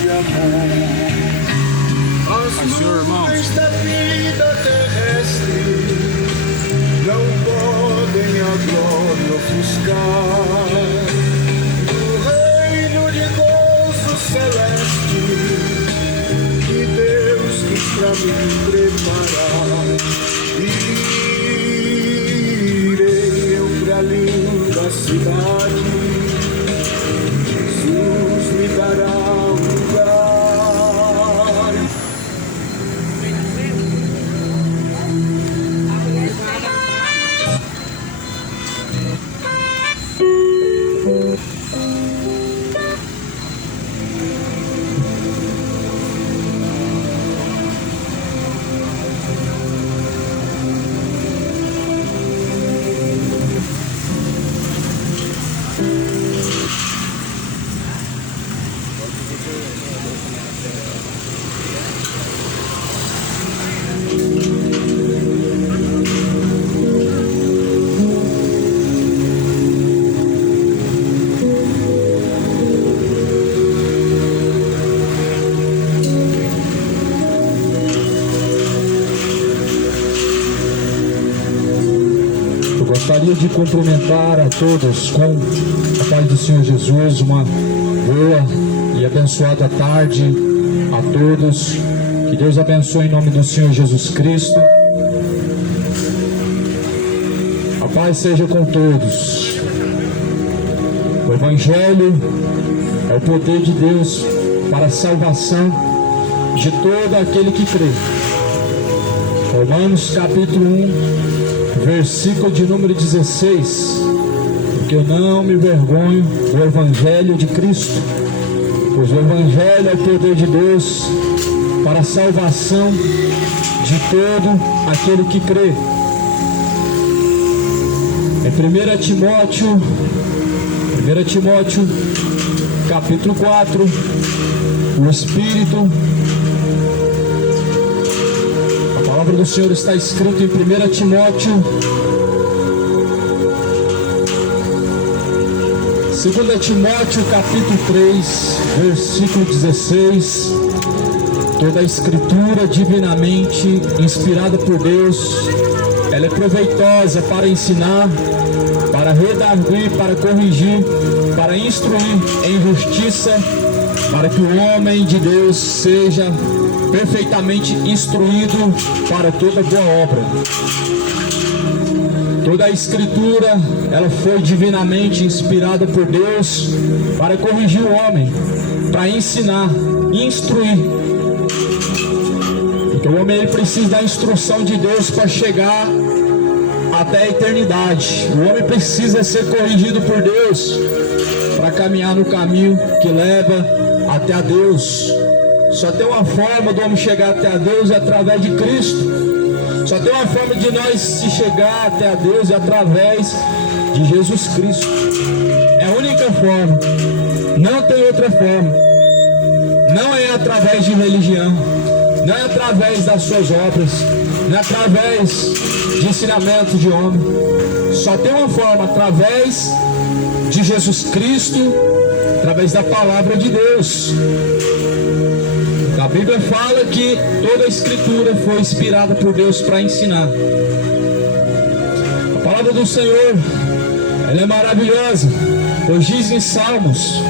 de amor. As nuvens da vida terrestre não podem a glória ofuscar. No reino de gozo celeste que Deus quis pra mim preparar, irei eu pra linda cidade. Jesus me dará um lugar. Gostaria de cumprimentar a todos com a paz do Senhor Jesus, uma boa e abençoada tarde a todos. Que Deus abençoe em nome do Senhor Jesus Cristo. A paz seja com todos. O Evangelho é o poder de Deus para a salvação de todo aquele que crê. Romanos capítulo 1, versículo de número 16, porque eu não me vergonho do Evangelho de Cristo, pois o Evangelho é o poder de Deus para a salvação de todo aquele que crê. Em 1 Timóteo capítulo 4, o Espírito, a palavra do Senhor está escrita em 1 Timóteo, 2 Timóteo capítulo 3, versículo 16. Toda a escritura divinamente inspirada por Deus, ela é proveitosa para ensinar, para redarguir, para corrigir, para instruir em justiça, para que o homem de Deus seja perfeitamente instruído para toda boa obra. Toda a escritura, ela foi divinamente inspirada por Deus para corrigir o homem, para ensinar, instruir. Porque o homem ele precisa da instrução de Deus para chegar até a eternidade. O homem precisa ser corrigido por Deus para caminhar no caminho que leva até a Deus. Só tem uma forma do homem chegar até a Deus é através de Cristo. Só tem uma forma de nós se chegar até a Deus é através de Jesus Cristo. É a única forma. Não tem outra forma. Não é através de religião. Não é através das suas obras. Não é através de ensinamentos de homem. Só tem uma forma, através de Jesus Cristo, através da palavra de Deus. A Bíblia fala que toda a escritura foi inspirada por Deus para ensinar. A palavra do Senhor, ela é maravilhosa, pois diz em Salmos: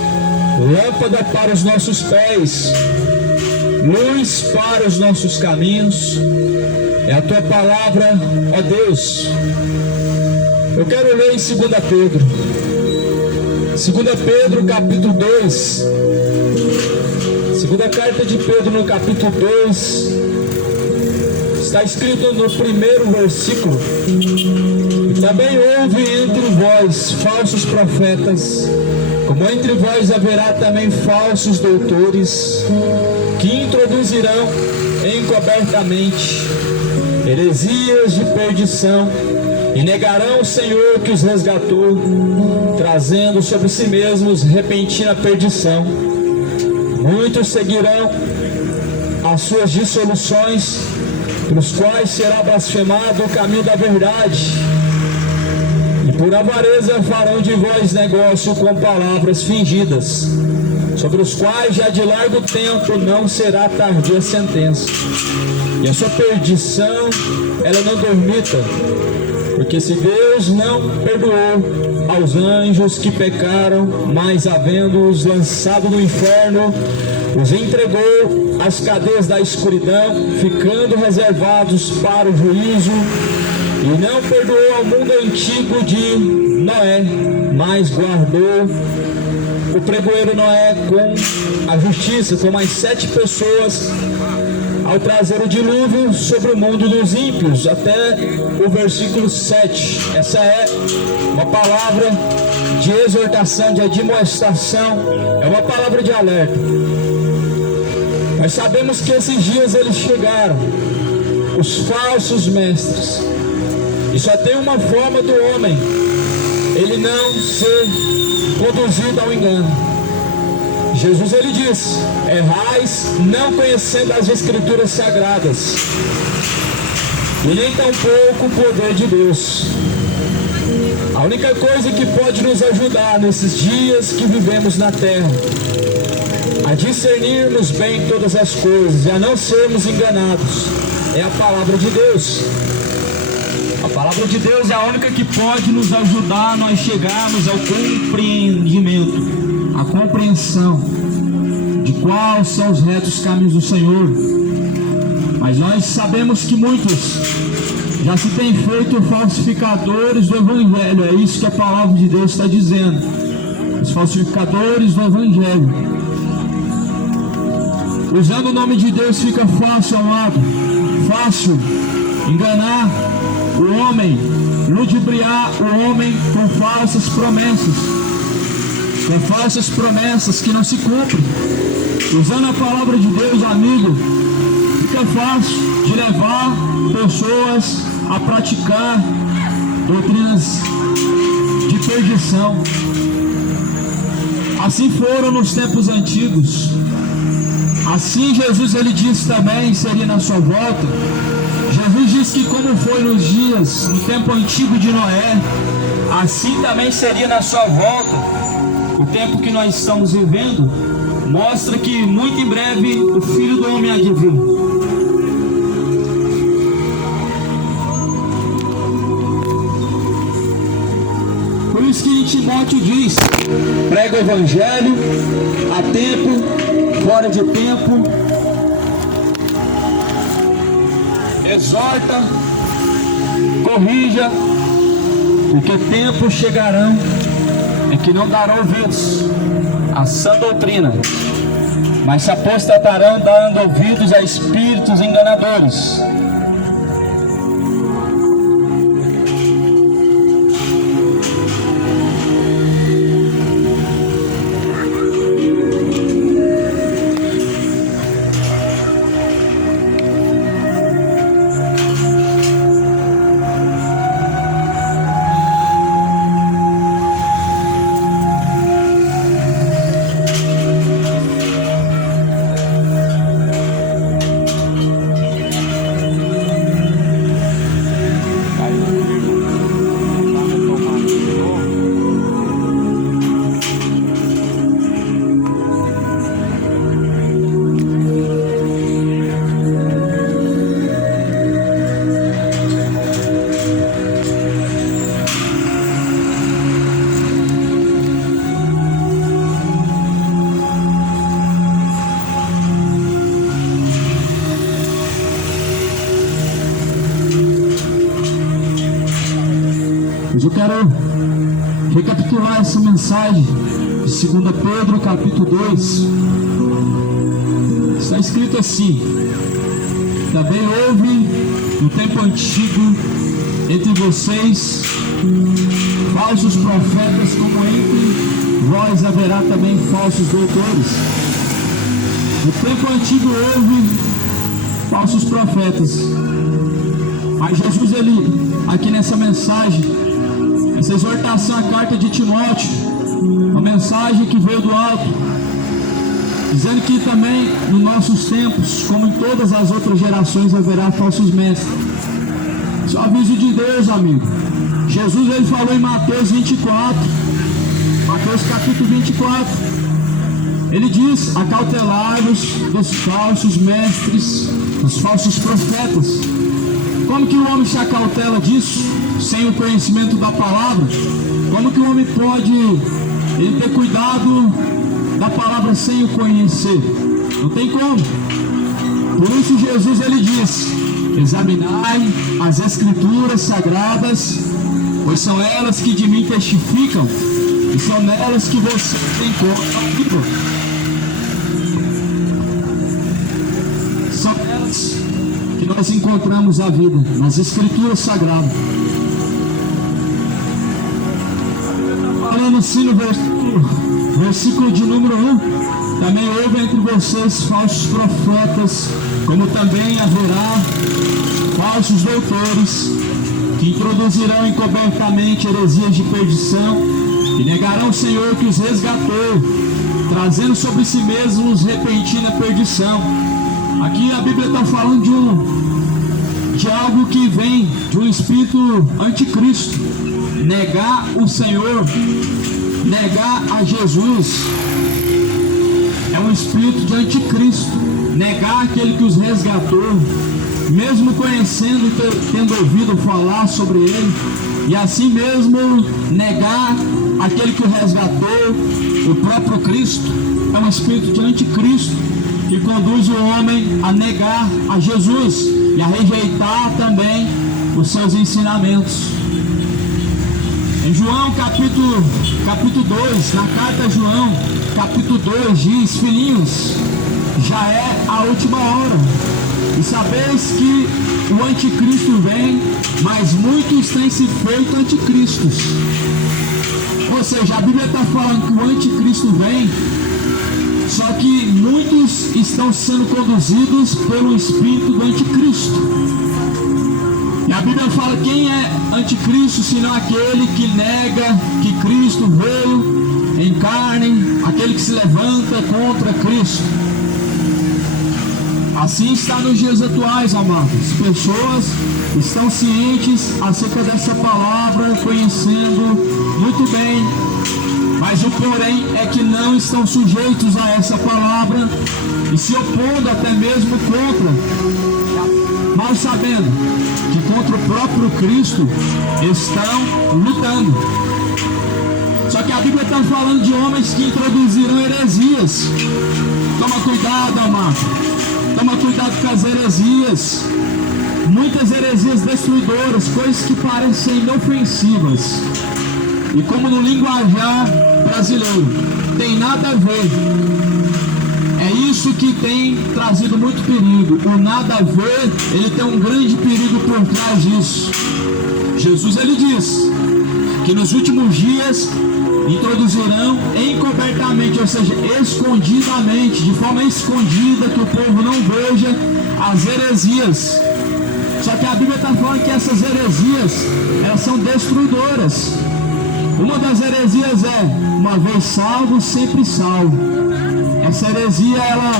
lâmpada para os nossos pés, luz para os nossos caminhos, é a tua palavra, ó Deus. Eu quero ler em 2 Pedro. 2 Pedro capítulo 2. Segunda carta de Pedro no capítulo 2. Está escrito no primeiro versículo: e também houve entre vós falsos profetas, como entre vós haverá também falsos doutores, que introduzirão encobertamente heresias de perdição, e negarão o Senhor que os resgatou, trazendo sobre si mesmos repentina perdição. Muitos seguirão as suas dissoluções, pelos quais será blasfemado o caminho da verdade, e por avareza farão de vós negócio com palavras fingidas. sobre os quais já de largo tempo não será tardia a sentença, e a sua perdição ela não dormita, porque se Deus não perdoou aos anjos que pecaram, mas havendo-os lançado no inferno, os entregou às cadeias da escuridão, ficando reservados para o juízo, e não perdoou ao mundo antigo de Noé, mas guardou o pregoeiro Noé com a justiça, com mais 7 pessoas, ao trazer o dilúvio sobre o mundo dos ímpios, até o versículo 7. Essa é uma palavra de exortação, de admoestação, é uma palavra de alerta. Nós sabemos que esses dias eles chegaram, os falsos mestres, e só tem uma forma do homem ele não ser conduzido ao engano. Jesus ele diz: errais não conhecendo as escrituras sagradas, e nem tampouco o poder de Deus. A única coisa que pode nos ajudar nesses dias que vivemos na terra a discernirmos bem todas as coisas e a não sermos enganados é a palavra de Deus. A palavra de Deus é a única que pode nos ajudar a nós chegarmos ao compreendimento, à compreensão de quais são os retos caminhos do Senhor. Mas nós sabemos que muitos já se têm feito falsificadores do Evangelho. É isso que a palavra de Deus está dizendo. Os falsificadores do Evangelho. Usando o nome de Deus fica fácil, amado. Fácil enganar o homem, ludibriar o homem com falsas promessas. Com falsas promessas que não se cumprem. Usando a palavra de Deus, amigo, fica fácil de levar pessoas a praticar doutrinas de perdição. Assim foram nos tempos antigos. Assim Jesus ele disse também, seria na sua volta. Jesus disse que como foi nos dias, no tempo antigo de Noé, assim também seria na sua volta. O tempo que nós estamos vivendo mostra que muito em breve o Filho do Homem há de vir. Por isso que em Timóteo diz: prega o Evangelho a tempo, fora de tempo, exorta, corrija, porque tempos chegarão em que não darão ouvidos à sã doutrina, mas se apostatarão dando ouvidos a espíritos enganadores. Mas eu quero recapitular essa mensagem de 2 Pedro capítulo 2. Está escrito assim: também houve no tempo antigo entre vocês falsos profetas, como entre vós haverá também falsos doutores. No tempo antigo houve falsos profetas. Mas Jesus, ele, aqui nessa mensagem, essa exortação à carta de Timóteo, uma mensagem que veio do alto, dizendo que também nos nossos tempos, como em todas as outras gerações, haverá falsos mestres. Isso é o aviso de Deus, amigo. Jesus, ele falou em Mateus 24, Mateus capítulo 24, Ele diz: acautelai-vos dos falsos mestres, dos falsos profetas. Como que o homem se acautela disso sem o conhecimento da palavra? Como que o homem pode ele ter cuidado da palavra sem o conhecer? Não tem como. Por isso Jesus ele diz: examinai as escrituras sagradas, pois são elas que de mim testificam, e são nelas que você encontra a vida. São elas que nós encontramos a vida, nas escrituras sagradas. Falando assim no versículo de número 1: também houve entre vocês falsos profetas, como também haverá falsos doutores, que introduzirão encobertamente heresias de perdição, e negarão o Senhor que os resgatou, trazendo sobre si mesmos repentina perdição. Aqui a Bíblia está falando de algo que vem de um espírito anticristo. Negar o Senhor, negar a Jesus, é um espírito de anticristo. Negar aquele que os resgatou, mesmo conhecendo e tendo ouvido falar sobre ele, e assim mesmo negar aquele que o resgatou, o próprio Cristo, é um espírito de anticristo que conduz o homem a negar a Jesus e a rejeitar também os seus ensinamentos. Em João capítulo 2, na carta a João, capítulo 2, diz: filhinhos, já é a última hora, e sabeis que o anticristo vem, mas muitos têm se feito anticristos. Ou seja, a Bíblia está falando que o anticristo vem, só que muitos estão sendo conduzidos pelo espírito do anticristo. E a Bíblia fala: quem é anticristo senão aquele que nega que Cristo veio em carne, aquele que se levanta contra Cristo. Assim está nos dias atuais, amados. Pessoas estão cientes acerca dessa palavra, conhecendo muito bem, mas o porém é que não estão sujeitos a essa palavra e se opondo até mesmo contra, mal sabendo que contra o próprio Cristo estão lutando. Só que a Bíblia está falando de homens que introduziram heresias. Toma cuidado, amado. Toma cuidado com as heresias. Muitas heresias destruidoras, coisas que parecem inofensivas. E como no linguajar brasileiro, tem nada a ver. É isso que tem trazido muito perigo. O nada a ver, ele tem um grande perigo por trás disso. Jesus ele diz que nos últimos dias introduzirão encobertamente, ou seja, escondidamente, de forma escondida, que o povo não veja, as heresias. Só que a Bíblia está falando que essas heresias, elas são destruidoras. Uma das heresias é: uma vez salvo, sempre salvo. Essa heresia, ela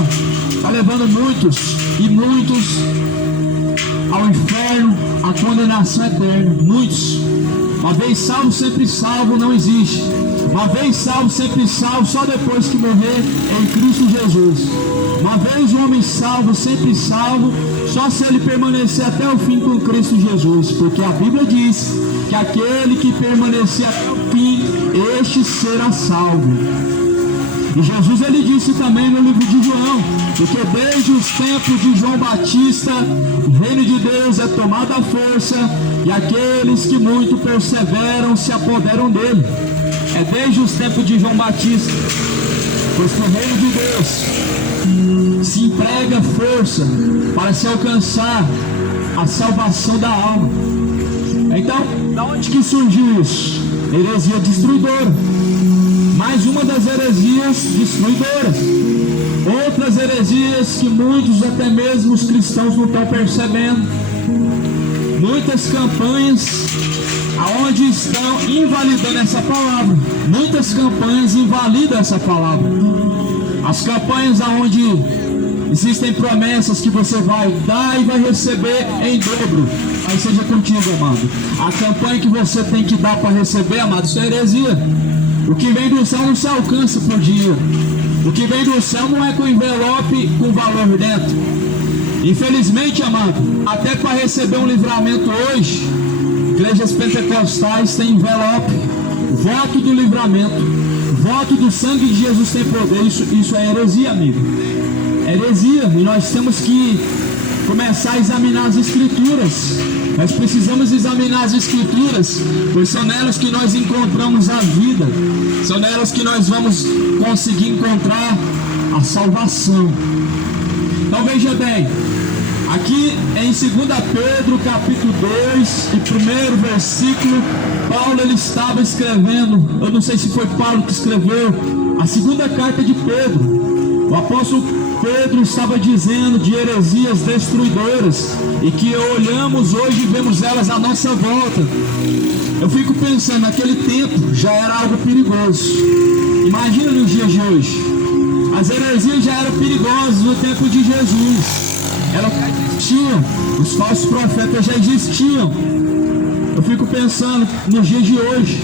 está levando muitos e muitos ao inferno, à condenação eterna. Muitos. Uma vez salvo, sempre salvo não existe. Uma vez salvo, sempre salvo, só depois que morrer em Cristo Jesus. Uma vez o homem salvo, sempre salvo, só se ele permanecer até o fim com Cristo Jesus. Porque a Bíblia diz que aquele que permanecer até o fim, este será salvo. E Jesus ele disse também no livro de João, porque desde os tempos de João Batista, o reino de Deus é tomado à força, e aqueles que muito perseveram se apoderam dele. É desde os tempos de João Batista, pois que o reino de Deus se emprega força para se alcançar a salvação da alma. Então, da onde que surgiu isso? Heresia destruidora. Mais uma das heresias destruidoras. Outras heresias que muitos, até mesmo os cristãos, não estão percebendo. Muitas campanhas aonde estão invalidando essa palavra. Muitas campanhas invalidam essa palavra. As campanhas aonde existem promessas que você vai dar e vai receber em dobro. Aí seja contigo, amado. A campanha que você tem que dar para receber, amado, isso é heresia. O que vem do céu não se alcança por dinheiro. O que vem do céu não é com envelope com valor dentro. Infelizmente, amado, até para receber um livramento hoje, igrejas pentecostais têm envelope, voto do livramento, voto do sangue de Jesus tem poder. Isso é heresia, amigo. É heresia, e nós temos que começar a examinar as escrituras. Nós precisamos examinar as escrituras, pois são nelas que nós encontramos a vida, são nelas que nós vamos conseguir encontrar a salvação. Então veja bem, aqui em 2 Pedro capítulo 2 e primeiro versículo, Paulo ele estava escrevendo, eu não sei se foi Paulo que escreveu, a segunda carta de Pedro. O apóstolo Pedro estava dizendo de heresias destruidoras e que olhamos hoje e vemos elas à nossa volta. Eu fico pensando, naquele tempo já era algo perigoso. Imagina nos dias de hoje. As heresias já eram perigosas no tempo de Jesus. Elas já existiam, os falsos profetas já existiam. Eu fico pensando nos dias de hoje,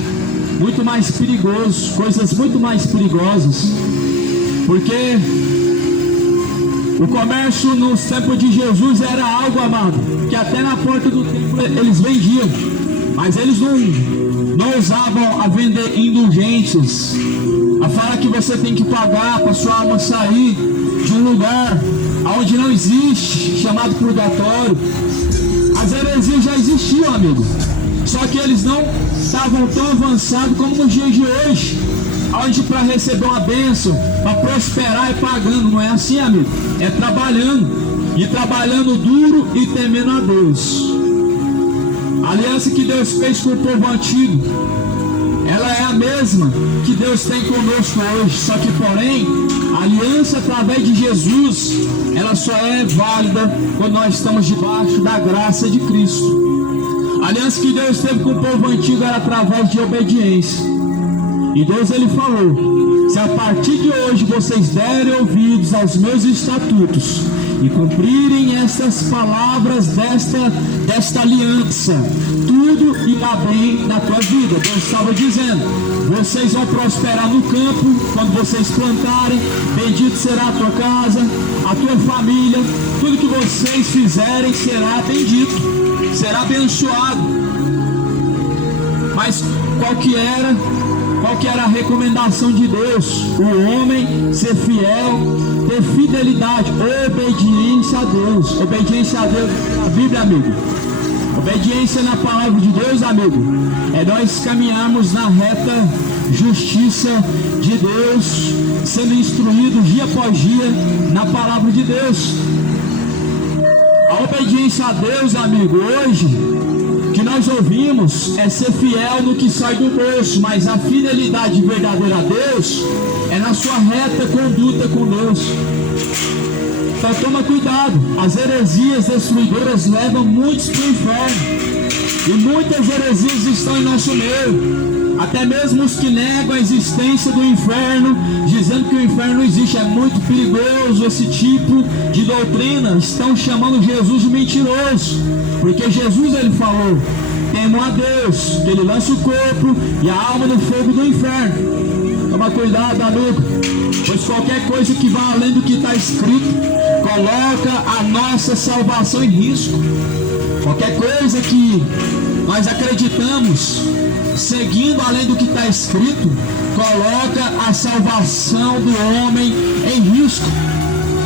muito mais perigoso, coisas muito mais perigosas, porque o comércio nos tempos de Jesus era algo, amado, que até na porta do templo eles vendiam, mas eles não usavam a vender indulgências, a falar que você tem que pagar para sua alma sair de um lugar onde não existe, chamado purgatório. As heresias já existiam, amigo, só que eles não estavam tão avançados como nos dias de hoje, onde para receber uma bênção, para prosperar é pagando. Não é assim, amigo, é trabalhando, e trabalhando duro e temendo a Deus. A aliança que Deus fez com o povo antigo, ela é a mesma que Deus tem conosco hoje, só que porém, a aliança através de Jesus, ela só é válida quando nós estamos debaixo da graça de Cristo. A aliança que Deus teve com o povo antigo era através de obediência. E Deus ele falou: se a partir de hoje vocês derem ouvidos aos meus estatutos e cumprirem estas palavras desta aliança, tudo irá bem na tua vida. Deus estava dizendo: vocês vão prosperar no campo quando vocês plantarem, bendito será a tua casa, a tua família, tudo que vocês fizerem será bendito, será abençoado. Mas qual que era a recomendação de Deus? O homem ser fiel, ter fidelidade, obediência a Deus. Obediência a Deus na Bíblia, amigo. Obediência na palavra de Deus, amigo, é nós caminharmos na reta justiça de Deus, sendo instruídos dia após dia na palavra de Deus. A obediência a Deus, amigo, hoje que nós ouvimos é ser fiel no que sai do bolso, mas a fidelidade verdadeira a Deus é na sua reta conduta com Deus. Então toma cuidado, as heresias destruidoras levam muitos para o inferno, e muitas heresias estão em nosso meio, até mesmo os que negam a existência do inferno, dizendo que o inferno não existe. É muito perigoso esse tipo de doutrina. Estão chamando Jesus de mentiroso, porque Jesus ele falou: temam a Deus, que ele lança o corpo e a alma no fogo do inferno. Toma cuidado, amigo, pois qualquer coisa que vá além do que está escrito coloca a nossa salvação em risco. Qualquer coisa que nós acreditamos seguindo além do que está escrito coloca a salvação do homem em risco.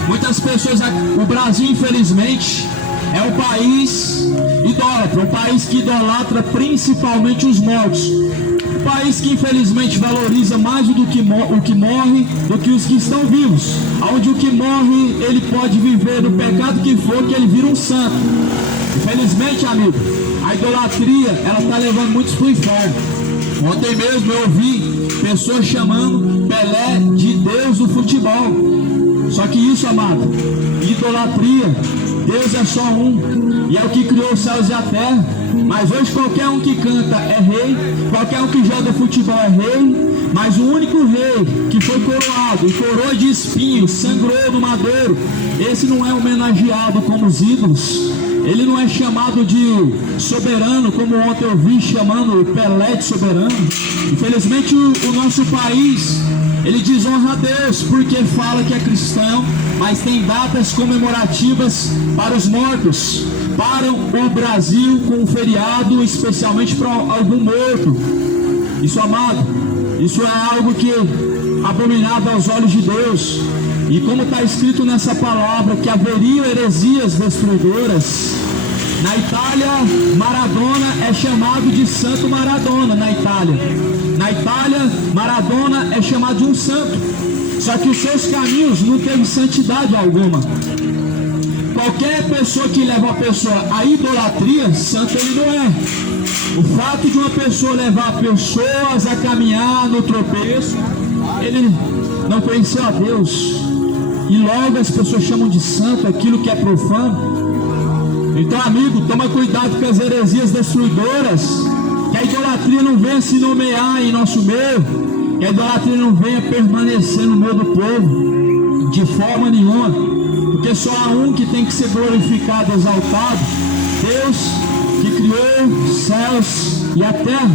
Muitas pessoas, o Brasil infelizmente é um país idólatra, um país que idolatra principalmente os mortos, um país que infelizmente valoriza mais o que morre do que os que estão vivos, onde o que morre ele pode viver no pecado que for, que ele vira um santo. Infelizmente, amigo, a idolatria ela está levando muitos para o inferno. Ontem mesmo eu ouvi pessoas chamando Pelé de Deus do futebol. Só que isso, amado, idolatria. Deus é só um, e é o que criou os céus e a terra. Mas hoje qualquer um que canta é rei, qualquer um que joga futebol é rei. Mas o único rei que foi coroado, e coroa de espinhos, sangrou no madeiro, esse não é homenageado como os ídolos. Ele não é chamado de soberano, como ontem eu vi chamando o Pelé de soberano. Infelizmente o nosso país Ele desonra a Deus porque fala que é cristão, mas tem datas comemorativas para os mortos. Param o Brasil com um feriado especialmente para algum morto. Isso, amado, isso é algo que é abominável aos olhos de Deus. E como está escrito nessa palavra que haveriam heresias destruidoras, na Itália, Maradona é chamado de Santo Maradona. Na Itália, Maradona é chamado de um santo. Só que os seus caminhos não teve santidade alguma. Qualquer pessoa que leva uma pessoa à idolatria, santo ele não é. O fato de uma pessoa levar pessoas a caminhar no tropeço, ele não conheceu a Deus. E logo as pessoas chamam de santo aquilo que é profano. Então, amigo, toma cuidado com as heresias destruidoras, que a idolatria não venha se nomear em nosso meio, que a idolatria não venha permanecer no meio do povo, de forma nenhuma, porque só há um que tem que ser glorificado, exaltado, Deus que criou os céus e a terra.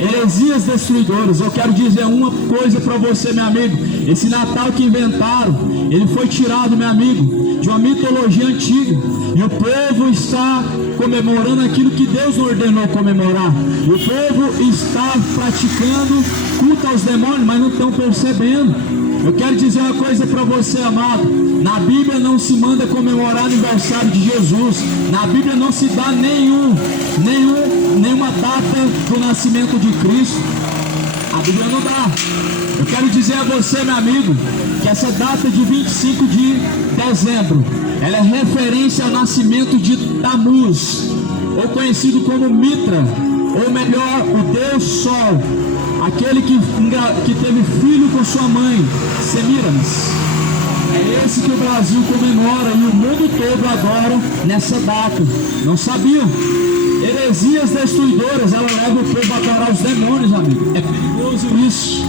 Heresias destruidoras. Eu quero dizer uma coisa para você, meu amigo. Esse Natal que inventaram, ele foi tirado, meu amigo, de uma mitologia antiga, e o povo está comemorando aquilo que Deus ordenou comemorar. E o povo está praticando culto aos demônios, mas não estão percebendo. Eu quero dizer uma coisa para você, amado. Na Bíblia não se manda comemorar aniversário de Jesus. Na Bíblia não se dá nenhuma data do nascimento de Cristo. A Bíblia não dá. Eu quero dizer a você, meu amigo, que essa data de 25 de dezembro, ela é referência ao nascimento de Tamuz, ou conhecido como Mitra, ou melhor, o Deus Sol, aquele que teve filho com sua mãe, Semiramis. É esse que o Brasil comemora e o mundo todo adora nessa data. Não sabiam? Heresias destruidoras, ela leva o povo a adorar os demônios, amigo. É perigoso isso.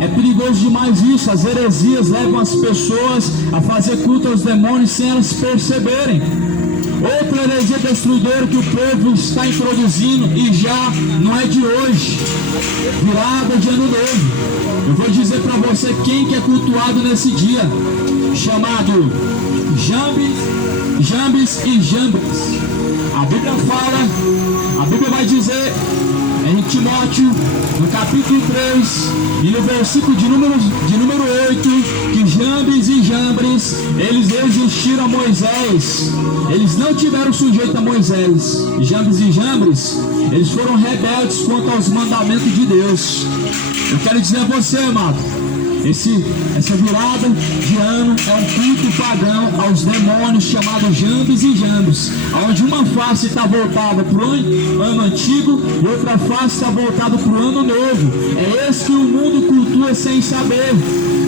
É perigoso demais isso. As heresias levam as pessoas a fazer culto aos demônios sem elas perceberem. Outra heresia destruidora que o povo está introduzindo, e já não é de hoje, virada de ano novo. Eu vou dizer para você quem que é cultuado nesse dia, chamado Jambes e Jambres. A Bíblia fala, a Bíblia vai dizer em Timóteo, no capítulo 3 e no versículo de número 8, que Jambes e Jambres, eles resistiram a Moisés. Eles não tiveram sujeito a Moisés. Jambes e Jambres, eles foram rebeldes quanto aos mandamentos de Deus. Eu quero dizer a você, amado, essa virada de ano é um culto pagão aos demônios chamado Jambes e Jambres, onde uma face está voltada para o ano antigo e outra face está voltada para o ano novo. É esse que o mundo cultua sem saber.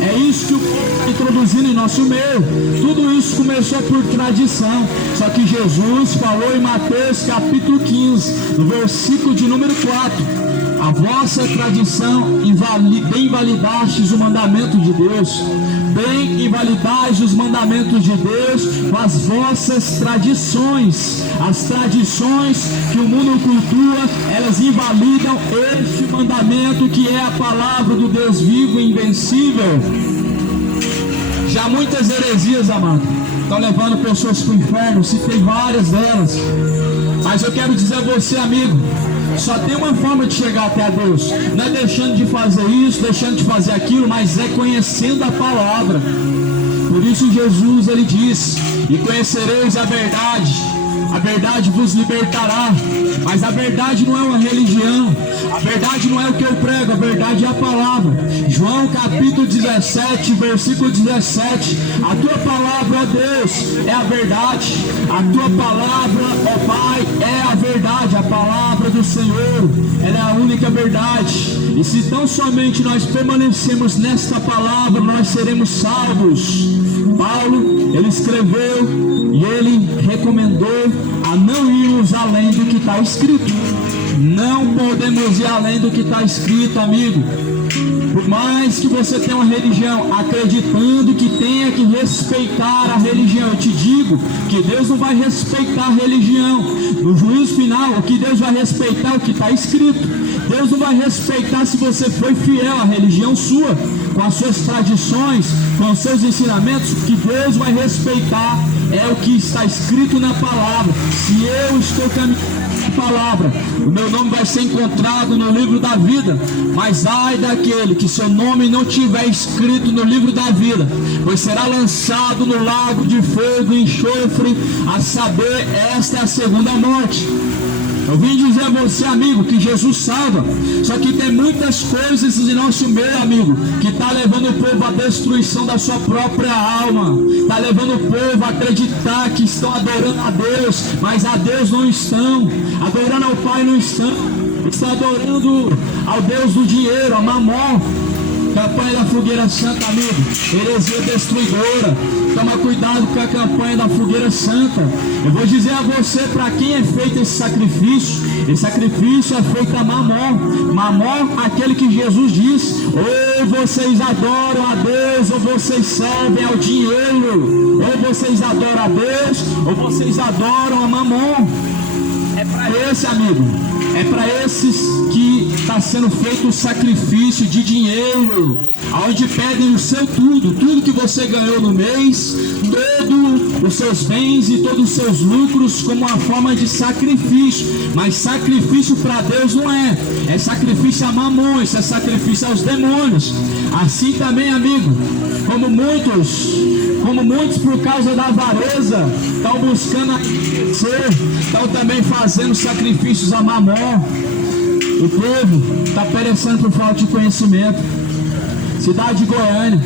É isso que o povo está introduzindo em nosso meio. Tudo isso começou por tradição. Só que Jesus falou em Mateus capítulo 15, no versículo de número 4. A vossa tradição bem invalidastes o mandamento de Deus. Bem invalidais os mandamentos de Deus com as vossas tradições. As tradições que o mundo cultua, elas invalidam este mandamento que é a palavra do Deus vivo e invencível. Já muitas heresias, amado, estão levando pessoas para o inferno. Citei várias delas, mas eu quero dizer a você, amigo, só tem uma forma de chegar até a Deus. Não é deixando de fazer isso, deixando de fazer aquilo, mas é conhecendo a palavra. Por isso Jesus, ele diz: e conhecereis a verdade vos libertará. Mas a verdade não é uma religião, a verdade não é o que eu prego, a verdade é a palavra. João capítulo 17, versículo 17: a tua palavra, ó Deus, é a verdade. A tua palavra, ó Pai, é a verdade. A palavra do Senhor, ela é a única verdade. E se tão somente nós permanecemos nesta palavra, nós seremos salvos. Paulo, ele escreveu e ele recomendou a não irmos além do que está escrito. Não podemos ir além do que está escrito, amigo. Por mais que você tenha uma religião, acreditando que tenha que respeitar a religião, eu te digo que Deus não vai respeitar a religião. No juízo final, o que Deus vai respeitar é o que está escrito. Deus não vai respeitar se você foi fiel à religião sua. com as suas tradições, com os seus ensinamentos, o que Deus vai respeitar é o que está escrito na palavra. Se eu estou caminhando palavra, o meu nome vai ser encontrado no livro da vida, mas ai daquele que seu nome não tiver escrito no livro da vida, pois será lançado no lago de fogo e enxofre, a saber, esta é a segunda morte. Eu vim dizer a você, amigo, que Jesus salva, só que tem muitas coisas em nosso meio, amigo, que está levando o povo à destruição da sua própria alma, está levando o povo a acreditar que estão adorando a Deus, mas a Deus não estão, adorando ao Pai não estão adorando ao Deus do dinheiro, a Mamon. Campanha da Fogueira Santa, amigo, heresia destruidora. Toma cuidado com a campanha da Fogueira Santa. Eu vou dizer a você para quem é feito esse sacrifício. Esse sacrifício é feito a Mamon. Mamon, aquele que Jesus diz: ou vocês adoram a Deus, ou vocês servem ao dinheiro. Ou vocês adoram a Deus, ou vocês adoram a Mamon. É para esse, amigo, é para esses que está sendo feito o sacrifício de dinheiro, onde pedem o seu tudo que você ganhou no mês, todos os seus bens e todos os seus lucros como uma forma de sacrifício. Mas sacrifício para Deus não é sacrifício a Mamon, isso é sacrifício aos demônios. Assim também, amigo, como muitos por causa da avareza estão buscando estão também fazendo sacrifícios a Mamon. O povo está perecendo por falta de conhecimento. Cidade de Goiânia,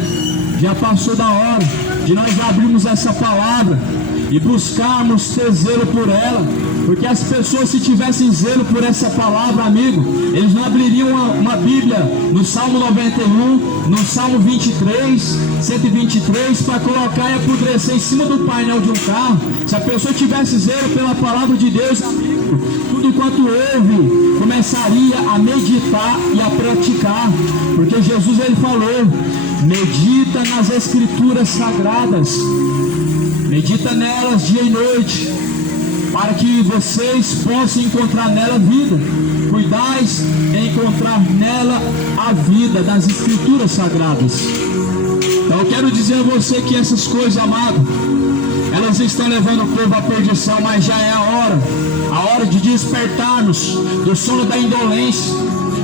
já passou da hora de nós abrirmos essa palavra e buscarmos ter zelo por ela, porque as pessoas, se tivessem zelo por essa palavra, amigo, eles não abririam uma Bíblia no Salmo 91, no Salmo 23, 123, para colocar e apodrecer em cima do painel de um carro. Se a pessoa tivesse zelo pela palavra de Deus, amigo, tudo quanto ouve começaria a meditar e a praticar, porque Jesus, ele falou: medita nas Escrituras Sagradas, medita nelas dia e noite, para que vocês possam encontrar nela vida. Cuidais em encontrar nela a vida das Escrituras Sagradas. Então eu quero dizer a você que essas coisas, amado, elas estão levando o povo à perdição, mas já é a hora de despertarmos do sono da indolência.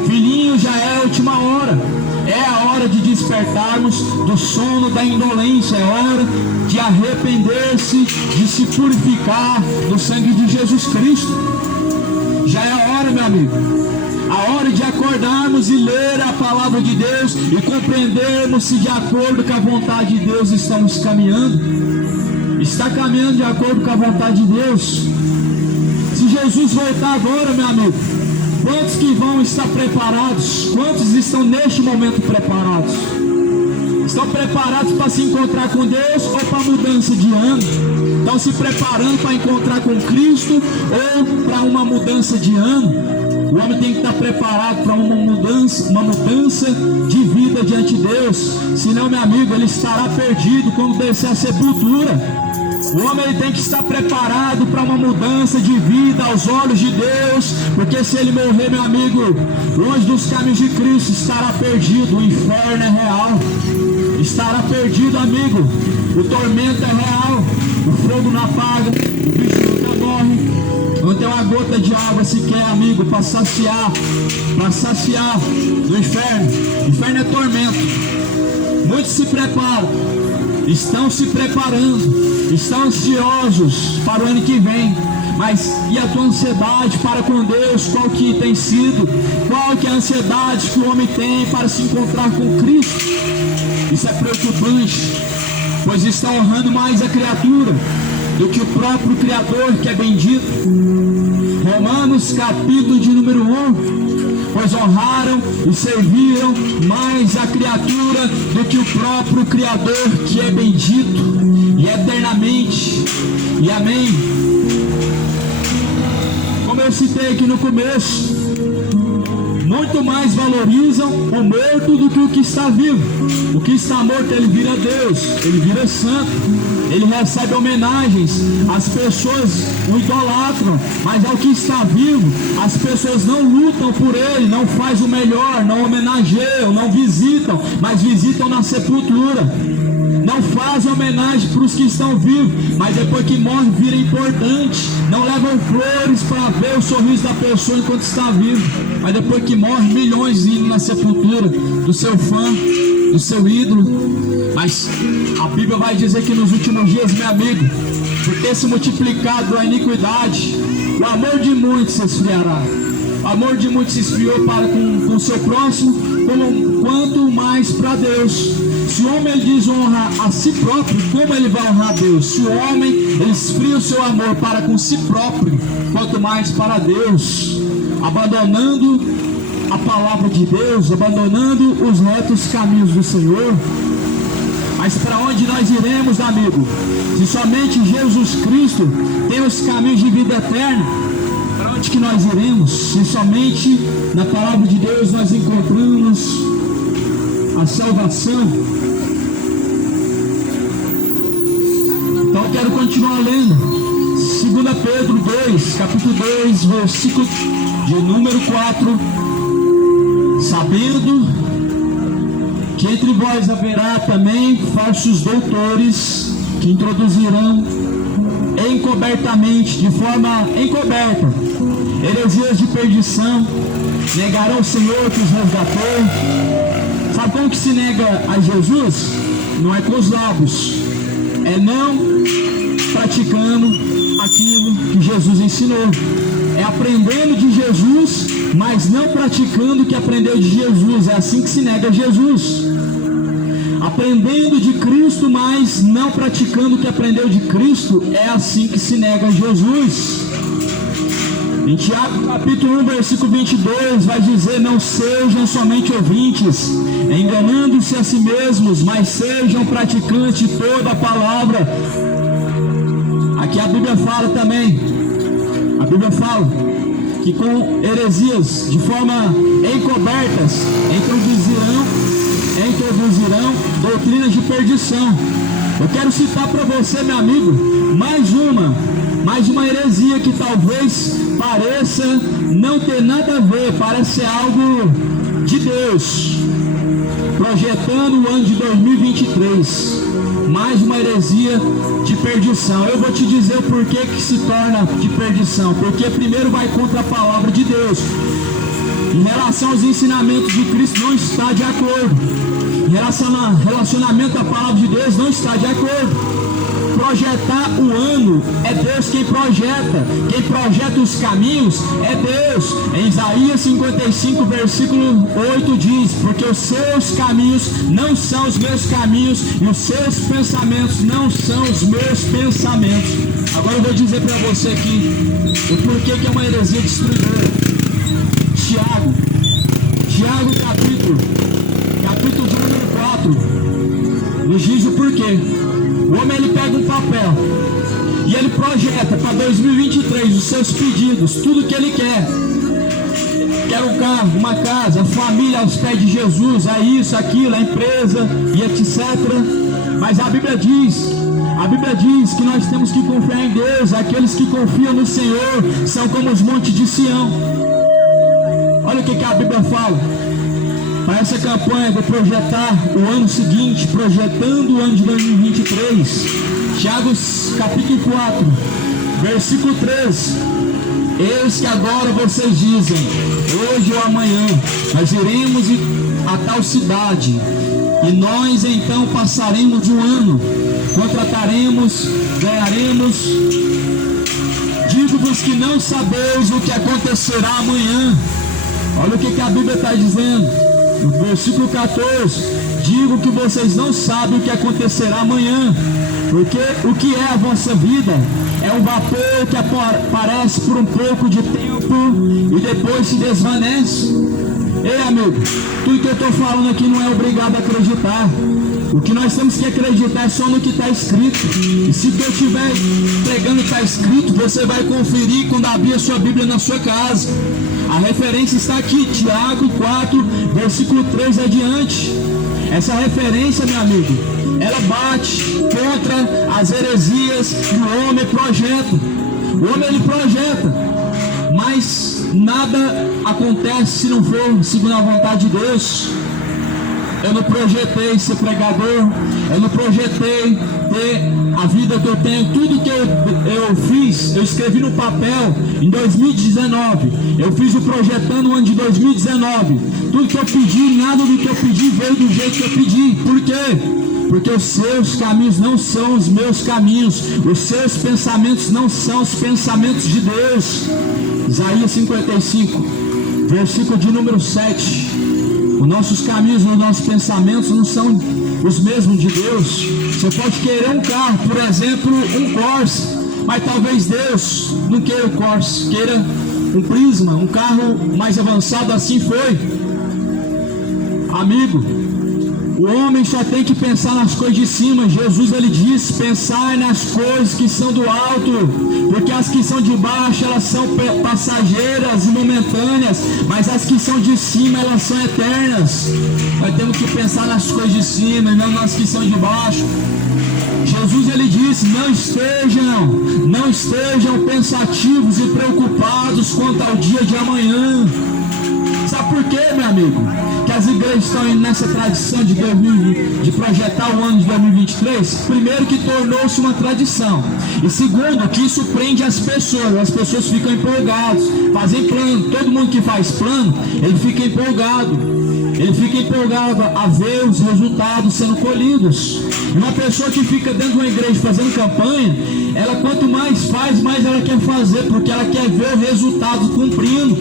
Filhinho, já é a última hora. É a hora de despertarmos do sono da indolência. É hora de arrepender-se, de se purificar do sangue de Jesus Cristo. Já é a hora, meu amigo. A hora de acordarmos e ler a palavra de Deus e compreendermos se de acordo com a vontade de Deus estamos caminhando. Está caminhando de acordo com a vontade de Deus? Se Jesus voltar agora, meu amigo, quantos que vão estar preparados? Quantos estão neste momento preparados? Estão preparados para se encontrar com Deus ou para mudança de ano? Estão se preparando para encontrar com Cristo ou para uma mudança de ano? O homem tem que estar preparado para uma mudança de vida diante de Deus. Senão, meu amigo, ele estará perdido quando descer a sepultura. O homem, ele tem que estar preparado para uma mudança de vida aos olhos de Deus, porque se ele morrer, meu amigo, longe dos caminhos de Cristo, estará perdido. O inferno é real, estará perdido, amigo. O tormento é real, o fogo não apaga, o bicho nunca morre. Não tem uma gota de água sequer, amigo, para saciar do inferno. O inferno é tormento. Muitos se preparam, estão se preparando, estão ansiosos para o ano que vem. Mas e a tua ansiedade para com Deus? Qual que tem sido? Qual que é a ansiedade que o homem tem para se encontrar com Cristo? Isso é preocupante, pois está honrando mais a criatura do que o próprio Criador, que é bendito. Romanos capítulo de número 1. Pois honraram e serviram mais a criatura do que o próprio Criador, que é bendito e eternamente. E amém. Como eu citei aqui no começo, muito mais valorizam o morto do que o que está vivo. O que está morto, ele vira Deus, ele vira santo. ele recebe homenagens, as pessoas o idolatram, mas ao que está vivo, as pessoas não lutam por ele, não faz o melhor, não homenageiam, não visitam, mas visitam na sepultura. Não fazem homenagem para os que estão vivos, mas depois que morre vira importante. Não levam flores para ver o sorriso da pessoa enquanto está vivo, mas depois que morre, milhões indo na sepultura do seu fã, do seu ídolo. Mas a Bíblia vai dizer que nos últimos dias, meu amigo, por ter se multiplicado a iniquidade, o amor de muitos se esfriará. O amor de muitos se esfriou para com o seu próximo, quanto mais para Deus. Se o homem ele desonra a si próprio, como ele vai honrar a Deus? Se o homem ele esfria o seu amor para com si próprio, quanto mais para Deus, abandonando a palavra de Deus, abandonando os retos caminhos do Senhor. Mas para onde nós iremos, amigo? Se somente Jesus Cristo tem os caminhos de vida eterna, para onde que nós iremos? Se somente na palavra de Deus nós encontramos a salvação. Então eu quero continuar lendo 2 Pedro 2, capítulo 2, versículo de número 4. Sabendo que entre vós haverá também falsos doutores, que introduzirão encobertamente, de forma encoberta, heresias de perdição, negarão o Senhor que os resgatou. Sabe como que se nega a Jesus? Não é com os lábios, é não praticando aquilo que Jesus ensinou, é aprendendo de Jesus, mas não praticando o que aprendeu de Jesus. É assim que se nega a Jesus. Aprendendo de Cristo, mas não praticando o que aprendeu de Cristo, é assim que se nega a Jesus. Em Tiago capítulo 1, versículo 22, vai dizer: não sejam somente ouvintes, enganando-se a si mesmos, mas sejam praticantes de toda a palavra. Aqui a Bíblia fala também, a Bíblia fala que com heresias de forma encobertas introduzirão doutrinas de perdição. Eu quero citar para você, meu amigo, mais uma heresia que talvez pareça não ter nada a ver, parece ser algo de Deus, projetando o ano de 2023, mais uma heresia de perdição. Eu vou te dizer o porquê que se torna de perdição, porque primeiro vai contra a palavra de Deus, em relação aos ensinamentos de Cristo não está de acordo, em relação ao relacionamento à palavra de Deus não está de acordo. Projetar o ano é Deus quem projeta os caminhos é Deus. Em Isaías 55, versículo 8 diz: porque os seus caminhos não são os meus caminhos, e os seus pensamentos não são os meus pensamentos. Agora eu vou dizer para você aqui o porquê que é uma heresia destruidora. Tiago capítulo de número 4 nos diz o porquê. O homem ele pega um papel e ele projeta para 2023 os seus pedidos, tudo que ele quer. Quer um carro, uma casa, a família aos pés de Jesus, a isso, aquilo, a empresa e etc. Mas a Bíblia diz que nós temos que confiar em Deus. Aqueles que confiam no Senhor são como os montes de Sião. Olha o que a Bíblia fala para essa campanha de projetar o ano seguinte, projetando o ano de 2023. Tiago capítulo 4, versículo 3: eis que agora vocês dizem, hoje ou amanhã nós iremos a tal cidade, e nós então passaremos um ano, contrataremos, ganharemos. Digo-vos que não sabeis o que acontecerá amanhã. Olha o que a Bíblia está dizendo. No versículo 14: digo que vocês não sabem o que acontecerá amanhã, porque o que é a vossa vida é um vapor que aparece por um pouco de tempo e depois se desvanece. Ei, amigo, tudo que eu estou falando aqui não é obrigado a acreditar. O que nós temos que acreditar é só no que está escrito. E se o que eu estiver pregando está escrito, você vai conferir quando abrir a sua Bíblia na sua casa. A referência está aqui, Tiago 4, versículo 3 adiante. Essa referência, meu amigo, ela bate contra as heresias que o homem projeta. O homem ele projeta, mas nada acontece se não for segundo a vontade de Deus. Eu não projetei ser pregador, eu não projetei ter a vida que eu tenho. Tudo que eu fiz, eu escrevi no papel em 2019. Eu fiz o projetando no ano de 2019. Tudo que eu pedi, nada do que eu pedi veio do jeito que eu pedi. Por quê? Porque os seus caminhos não são os meus caminhos, os seus pensamentos não são os pensamentos de Deus. Isaías 55, versículo de número 7. Os nossos caminhos, os nossos pensamentos não são os mesmos de Deus. Você pode querer um carro, por exemplo, um Corsa, mas talvez Deus não queira o Corsa, queira um Prisma, um carro mais avançado. Assim foi. Amigo, o homem só tem que pensar nas coisas de cima. Jesus ele diz: pensai nas coisas que são do alto, porque as que são de baixo elas são passageiras e momentâneas, mas as que são de cima elas são eternas. Nós temos que pensar nas coisas de cima e não nas que são de baixo. Jesus ele disse: não estejam pensativos e preocupados quanto ao dia de amanhã. Sabe por quê, meu amigo? Que as igrejas estão indo nessa tradição de projetar o ano de 2023. Primeiro, que tornou-se uma tradição, e segundo, que isso prende as pessoas ficam empolgadas, fazem plano. Todo mundo que faz plano, ele fica empolgado a ver os resultados sendo colhidos. E uma pessoa que fica dentro de uma igreja fazendo campanha, ela quanto mais faz, mais ela quer fazer, porque ela quer ver o resultado cumprindo,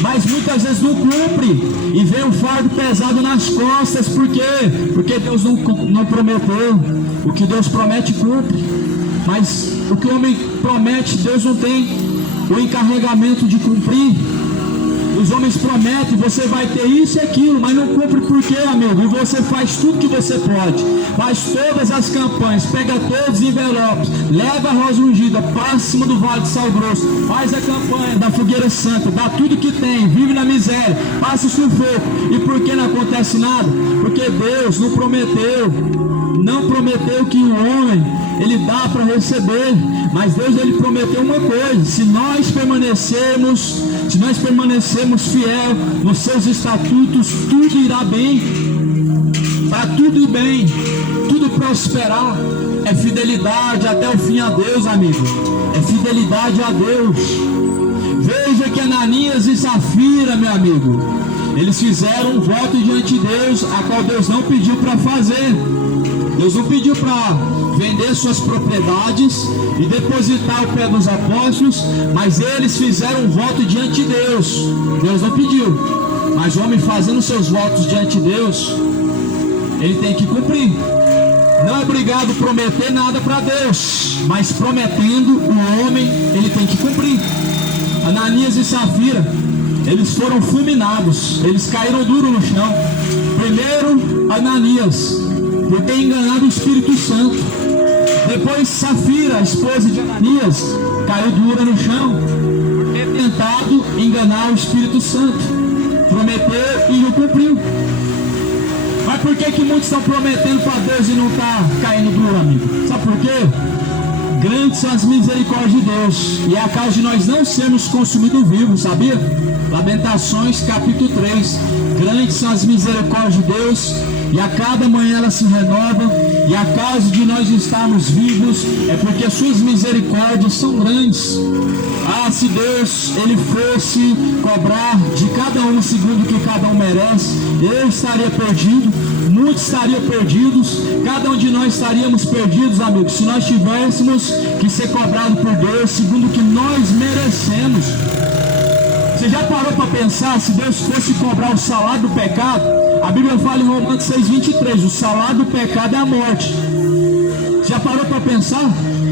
mas muitas vezes não cumpre, e vem um fardo pesado nas costas. Por quê? Porque Deus não prometeu. O que Deus promete, cumpre. Mas o que o homem promete, Deus não tem o encarregamento de cumprir. Os homens prometem: você vai ter isso e aquilo, mas não cumpre. Por quê, amigo? E você faz tudo que você pode, faz todas as campanhas, pega todos os envelopes, leva a rosa ungida, passa em cima do Vale de Sal Grosso, faz a campanha da Fogueira Santa, dá tudo que tem, vive na miséria, passa o sufoco. E por que não acontece nada? Porque Deus não prometeu que o homem ele dá para receber, mas Deus ele prometeu uma coisa: se nós permanecermos fiel nos seus estatutos, tudo irá bem. Para tudo ir bem, tudo prosperar, é fidelidade até o fim a Deus, amigo. É fidelidade a Deus. Veja que Ananias e Safira, meu amigo, eles fizeram um voto diante de Deus, a qual Deus não pediu para fazer. Deus não pediu para vender suas propriedades e depositar o pé dos apóstolos, mas eles fizeram um voto diante de Deus. Deus não pediu, mas o homem fazendo seus votos diante de Deus, ele tem que cumprir. Não é obrigado a prometer nada para Deus, mas prometendo, o homem ele tem que cumprir. Ananias e Safira, eles foram fulminados, eles caíram duro no chão. Primeiro, Ananias, por ter enganado o Espírito Santo. Depois Safira, a esposa de Ananias, caiu dura no chão, por ter tentado enganar o Espírito Santo. Prometeu e não cumpriu. Mas por que muitos estão prometendo para Deus e não está caindo duro, amigo? Sabe por quê? Grandes são as misericórdias de Deus, e é a causa de nós não sermos consumidos vivos, sabia? Lamentações capítulo 3. Grandes são as misericórdias de Deus, e a cada manhã ela se renova, e a causa de nós estarmos vivos é porque as suas misericórdias são grandes. Ah, se Deus ele fosse cobrar de cada um segundo o que cada um merece, eu estaria perdido, muitos estariam perdidos, cada um de nós estaríamos perdidos, amigos, se nós tivéssemos que ser cobrado por Deus segundo o que nós merecemos. Você já parou para pensar, se Deus fosse cobrar o salário do pecado? A Bíblia fala em Romanos 6,23, o salário do pecado é a morte. Já parou para pensar?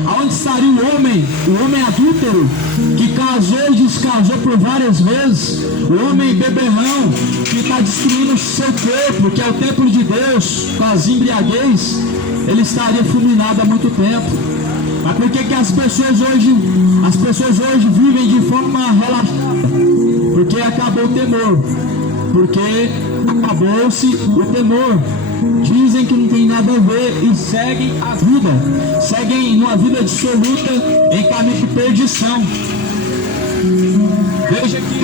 Aonde estaria o homem adúltero, que casou e descasou por várias vezes, o homem beberrão, que está destruindo o seu corpo, que é o templo de Deus, com as embriaguez, ele estaria fulminado há muito tempo. Mas por que as pessoas hoje vivem de forma relaxada? Porque acabou o temor, porque acabou-se o temor. dizem que não tem nada a ver e seguem a vida, seguem uma vida dissoluta em caminho de perdição. Veja aqui,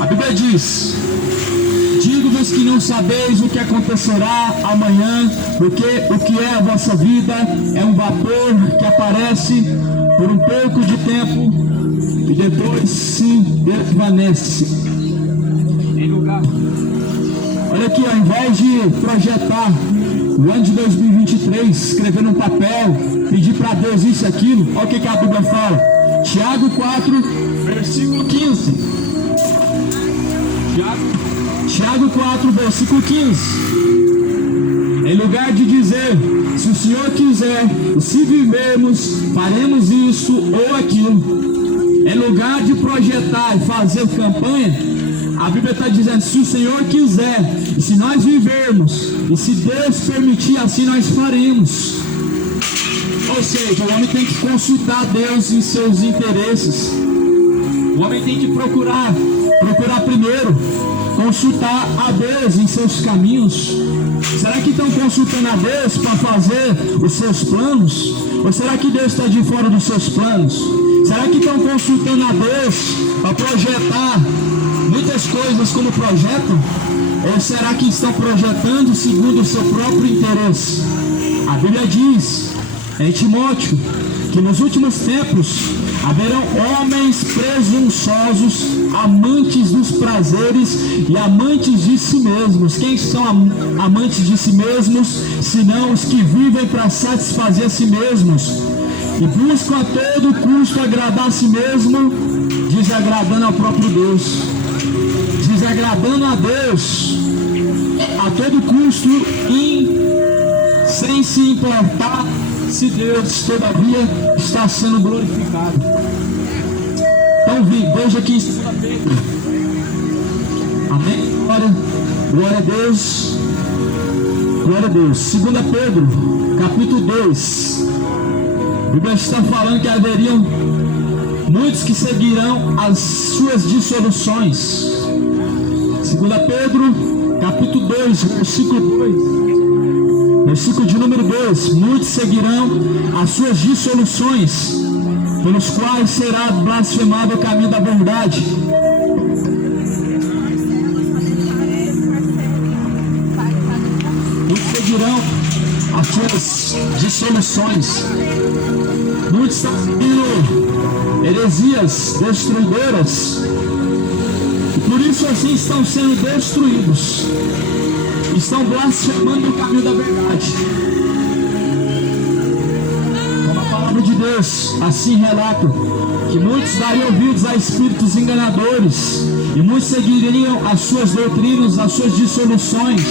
a Bíblia diz: digo-vos que não sabeis o que acontecerá amanhã, porque o que é a vossa vida é um vapor que aparece por um pouco de tempo e depois se desvanece. Olha aqui, ao invés de projetar o ano de 2023, escrever num papel, pedir para Deus isso e aquilo, olha o que a Bíblia fala. Tiago 4, versículo 15. Tiago 4, versículo 15. Em lugar de dizer, se o Senhor quiser, se vivermos, faremos isso ou aquilo. Em lugar de projetar e fazer campanha, a Bíblia está dizendo, se o Senhor quiser, e se nós vivermos, e se Deus permitir, assim nós faremos. Ou seja, o homem tem que consultar Deus em seus interesses. O homem tem que procurar primeiro, consultar a Deus em seus caminhos. Será que estão consultando a Deus para fazer os seus planos? Ou será que Deus está de fora dos seus planos? Será que estão consultando a Deus para projetar muitas coisas como projetam? Ou será que estão projetando segundo o seu próprio interesse? A Bíblia diz em Timóteo que nos últimos tempos haverão homens presunçosos, amantes dos prazeres e amantes de si mesmos. Quem são amantes de si mesmos, senão os que vivem para satisfazer a si mesmos e buscam a todo custo agradar a si mesmo, desagradando ao próprio Deus, desagradando a Deus a todo custo sem se importar se Deus todavia está sendo glorificado. Então veja aqui em 2 Pedro. Amém? Glória a Deus. Glória a Deus. 2 Pedro, capítulo 2. A Bíblia está falando que haveriam muitos que seguirão as suas dissoluções. 2 Pedro, capítulo 2, versículo 2. Versículo de número 2: muitos seguirão as suas dissoluções, pelos quais será blasfemado o caminho da verdade. Muitos seguirão as suas dissoluções. Muitos estão seguindo heresias destruidoras, e por isso assim estão sendo destruídos. Estão blasfemando o caminho da verdade. Como a palavra de Deus assim relata, que muitos dariam ouvidos a espíritos enganadores, e muitos seguiriam as suas doutrinas, as suas dissoluções,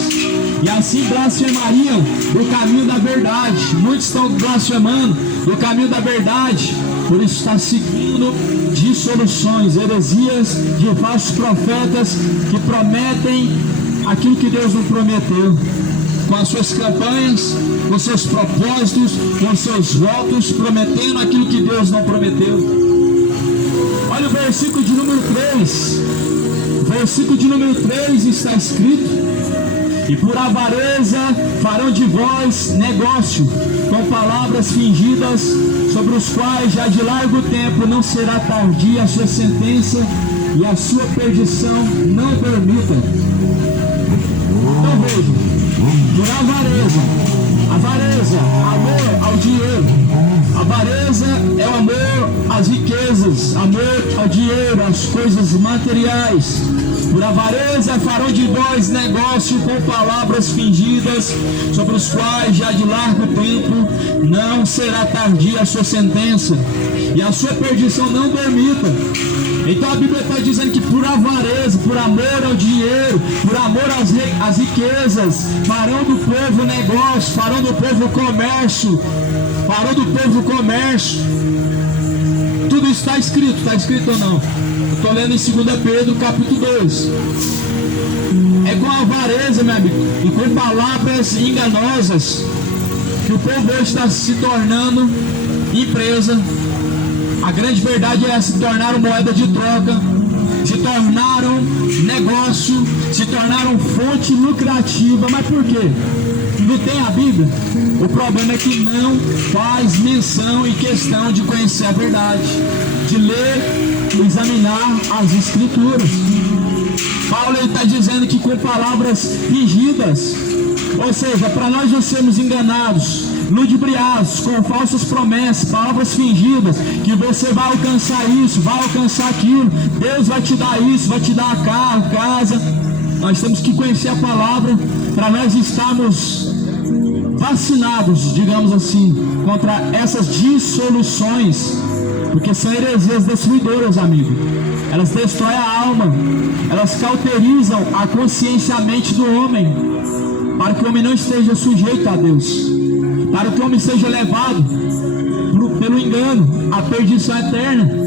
e assim blasfemariam o caminho da verdade. Muitos estão blasfemando o caminho da verdade, por isso está seguindo dissoluções, heresias de falsos profetas que prometem aquilo que Deus não prometeu, com as suas campanhas, com seus propósitos, com seus votos, prometendo aquilo que Deus não prometeu. Olha o versículo de número 3. Versículo de número 3 está escrito: e por avareza farão de vós negócio, com palavras fingidas, sobre os quais já de largo tempo não será tardia a sua sentença, e a sua perdição não permita. Então veja, por avareza, amor ao dinheiro. Avareza é o amor às riquezas, amor ao dinheiro, às coisas materiais. Por avareza farão de vós negócio com palavras fingidas, sobre os quais já de largo tempo não será tardia a sua sentença, e a sua perdição não permita. Então a Bíblia está dizendo que por avareza, por amor ao dinheiro, por amor às riquezas, farão do povo negócio, farão do povo comércio, farão do povo comércio. Tudo está escrito ou não? Estou lendo em 2 Pedro capítulo 2. É com avareza, meu amigo, e com palavras enganosas que o povo hoje está se tornando empresa. A grande verdade é se tornar moeda de troca. se tornaram negócio, se tornaram fonte lucrativa. Mas por quê? Não tem a Bíblia? O problema é que não faz menção e questão de conhecer a verdade, de ler e examinar as Escrituras. Paulo está dizendo que com palavras fingidas, ou seja, para nós não sermos enganados, ludibriados com falsas promessas, palavras fingidas, que você vai alcançar isso, vai alcançar aquilo, Deus vai te dar isso, vai te dar carro, casa. Nós temos que conhecer a palavra para nós estarmos vacinados, digamos assim, contra essas dissoluções, porque são heresias destruidoras, amigo. Elas destroem a alma, elas cauterizam a consciência e a mente do homem, para que o homem não esteja sujeito a Deus, para que o homem seja levado pelo engano à perdição eterna.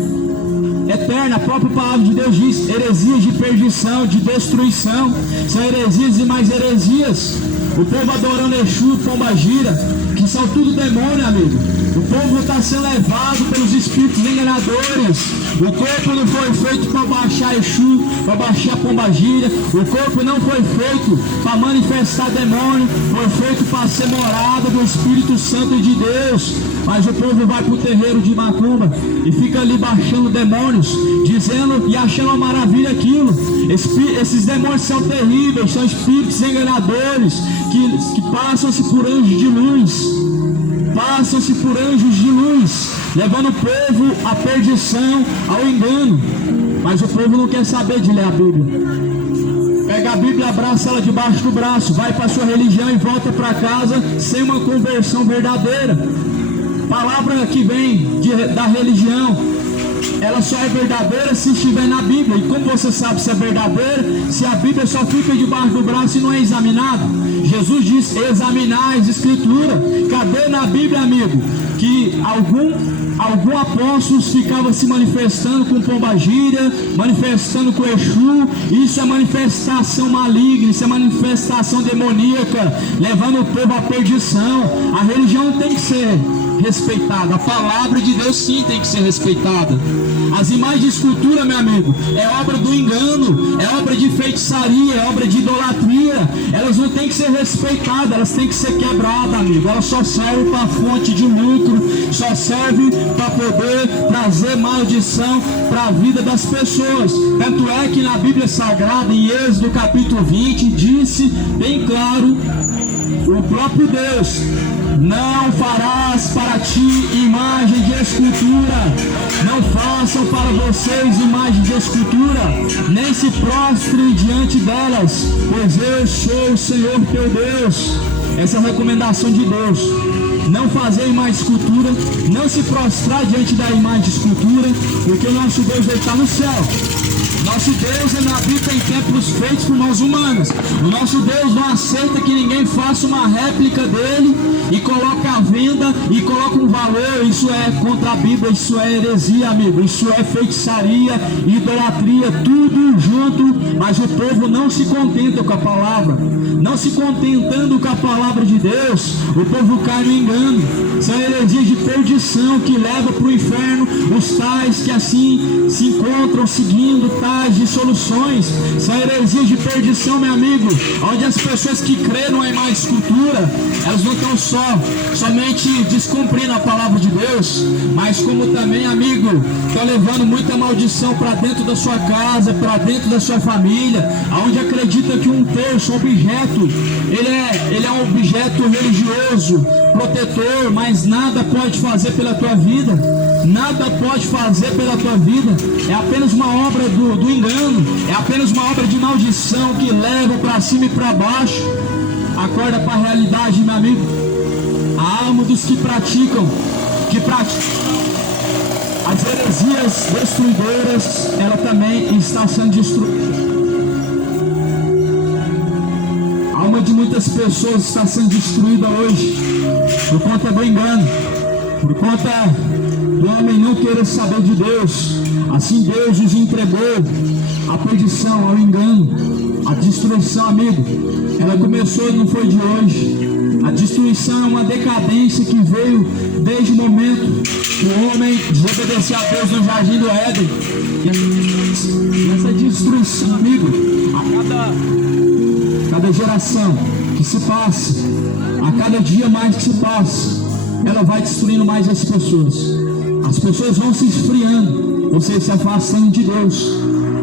A própria palavra de Deus diz: heresias de perdição, de destruição. São heresias e mais heresias. O povo adorando Exu, Pombagira, que são tudo demônio, amigo. O povo está sendo levado pelos espíritos enganadores. O corpo não foi feito para baixar Exu, para baixar Pombagira. O corpo não foi feito para manifestar demônio. Foi feito para ser morada do Espírito Santo de Deus. Mas o povo vai para o terreiro de macumba e fica ali baixando demônios, dizendo e achando uma maravilha aquilo. Esses demônios são terríveis, são espíritos enganadores que passam-se por anjos de luz. Passam-se por anjos de luz, levando o povo à perdição, ao engano. Mas o povo não quer saber de ler a Bíblia. Pega a Bíblia, abraça ela debaixo do braço, vai para a sua religião e volta para casa sem uma conversão verdadeira. Palavra que vem da religião, ela só é verdadeira se estiver na Bíblia. E como você sabe se é verdadeira, se a Bíblia só fica debaixo do braço e não é examinada? Jesus diz: examinar as Escrituras. Cadê na Bíblia, amigo, que algum apóstolo ficava se manifestando com Pombagira, manifestando com Exu? Isso é manifestação maligna, isso é manifestação demoníaca, levando o povo à perdição. A religião tem que ser respeitada, a palavra de Deus sim tem que ser respeitada. As imagens de escultura, meu amigo, é obra do engano, é obra de feitiçaria, é obra de idolatria. Elas não têm que ser respeitadas, elas têm que ser quebradas, amigo. Elas só servem para fonte de lucro, só servem para poder trazer maldição para a vida das pessoas. Tanto é que na Bíblia Sagrada, em Êxodo capítulo 20, disse bem claro o próprio Deus: não farás para ti imagem de escultura, não façam para vocês imagem de escultura, nem se prostrem diante delas, pois eu sou o Senhor teu Deus. Essa é a recomendação de Deus: não fazer imagem de escultura, não se prostrar diante da imagem de escultura, porque o nosso Deus está no céu. Nosso Deus não habita em templos feitos por mãos humanas. O nosso Deus não aceita que ninguém faça uma réplica dele e coloque à venda e coloque um valor. Isso é contra a Bíblia, isso é heresia, amigo. Isso é feitiçaria, idolatria, tudo junto. Mas o povo não se contenta com a palavra. Não se contentando com a palavra de Deus, o povo cai no engano. São heresias de perdição que levam para o inferno os tais que assim se encontram seguindo tais dissoluções. São heresias de perdição, meu amigo, onde as pessoas que creram em mais escultura, elas não estão somente descumprindo a palavra de Deus, mas como também, amigo, estão levando muita maldição para dentro da sua casa, para dentro da sua família, onde acredita que um terço, um objeto, ele é um objeto religioso, protetor, mas nada pode fazer pela tua vida. Nada pode fazer pela tua vida. É apenas uma obra do engano, é apenas uma obra de maldição que leva para cima e para baixo. Acorda para a realidade, meu amigo. A alma dos que praticam as heresias destruidoras, ela também está sendo destruída. A alma de muitas pessoas está sendo destruída hoje por conta do engano, por conta do homem não querer saber de Deus. Assim Deus os entregou à perdição, ao engano, à destruição, amigo. Ela começou e não foi de hoje. A destruição é uma decadência que veio desde o momento O homem desobedeceu a Deus no jardim do Éden. E essa destruição, amigo, a cada geração que se passa, a cada dia mais que se passa, ela vai destruindo mais as pessoas. As pessoas vão se esfriando, vocês se afastando de Deus.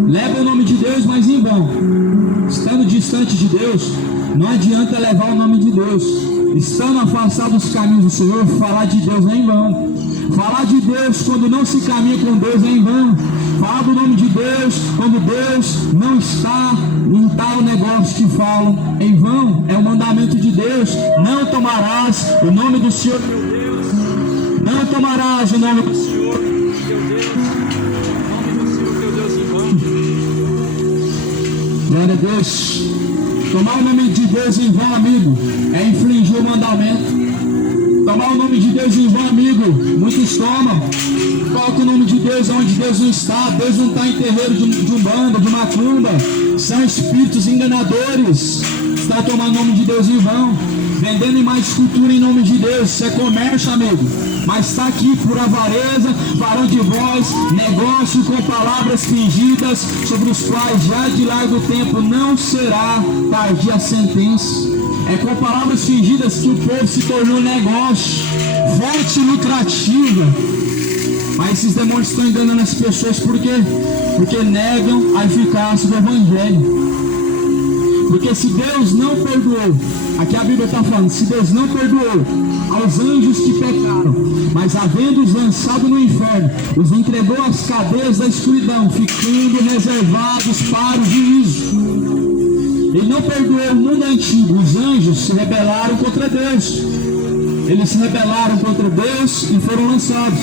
Leva o nome de Deus, mas em vão. Estando distante de Deus, não adianta levar o nome de Deus. Estando afastado dos caminhos do Senhor, falar de Deus é em vão. Falar de Deus quando não se caminha com Deus é em vão. Falar do nome de Deus quando Deus não está em tal negócio que falam em vão. É o mandamento de Deus. Não tomarás o nome do Senhor teu Deus. Não tomarás o nome do Senhor teu Deus. O nome do Senhor teu Deus em vão. Glória a Deus. Tomar o nome de Deus em vão, amigo, é infringir o mandamento. Tomar o nome de Deus em vão, amigo, muitos tomam. Coloca o nome de Deus onde Deus não está. Deus não está em terreiro de umbanda, de macumba. São espíritos enganadores. Está tomando o nome de Deus em vão, vendendo imagem de escultura em nome de Deus. Isso é comércio, amigo. Mas está aqui por avareza, varão de voz, negócio com palavras fingidas, sobre os quais já de largo tempo não será tardia a sentença. É com palavras fingidas que o povo se tornou negócio, fonte lucrativa. Mas esses demônios estão enganando as pessoas por quê? Porque negam a eficácia do Evangelho. Porque se Deus não perdoou, aqui a Bíblia está falando, se Deus não perdoou aos anjos que pecaram, mas havendo-os lançado no inferno, os entregou às cadeias da escuridão, ficando reservados para o juízo. Ele não perdoou o mundo antigo. Os anjos se rebelaram contra Deus. Eles se rebelaram contra Deus e foram lançados.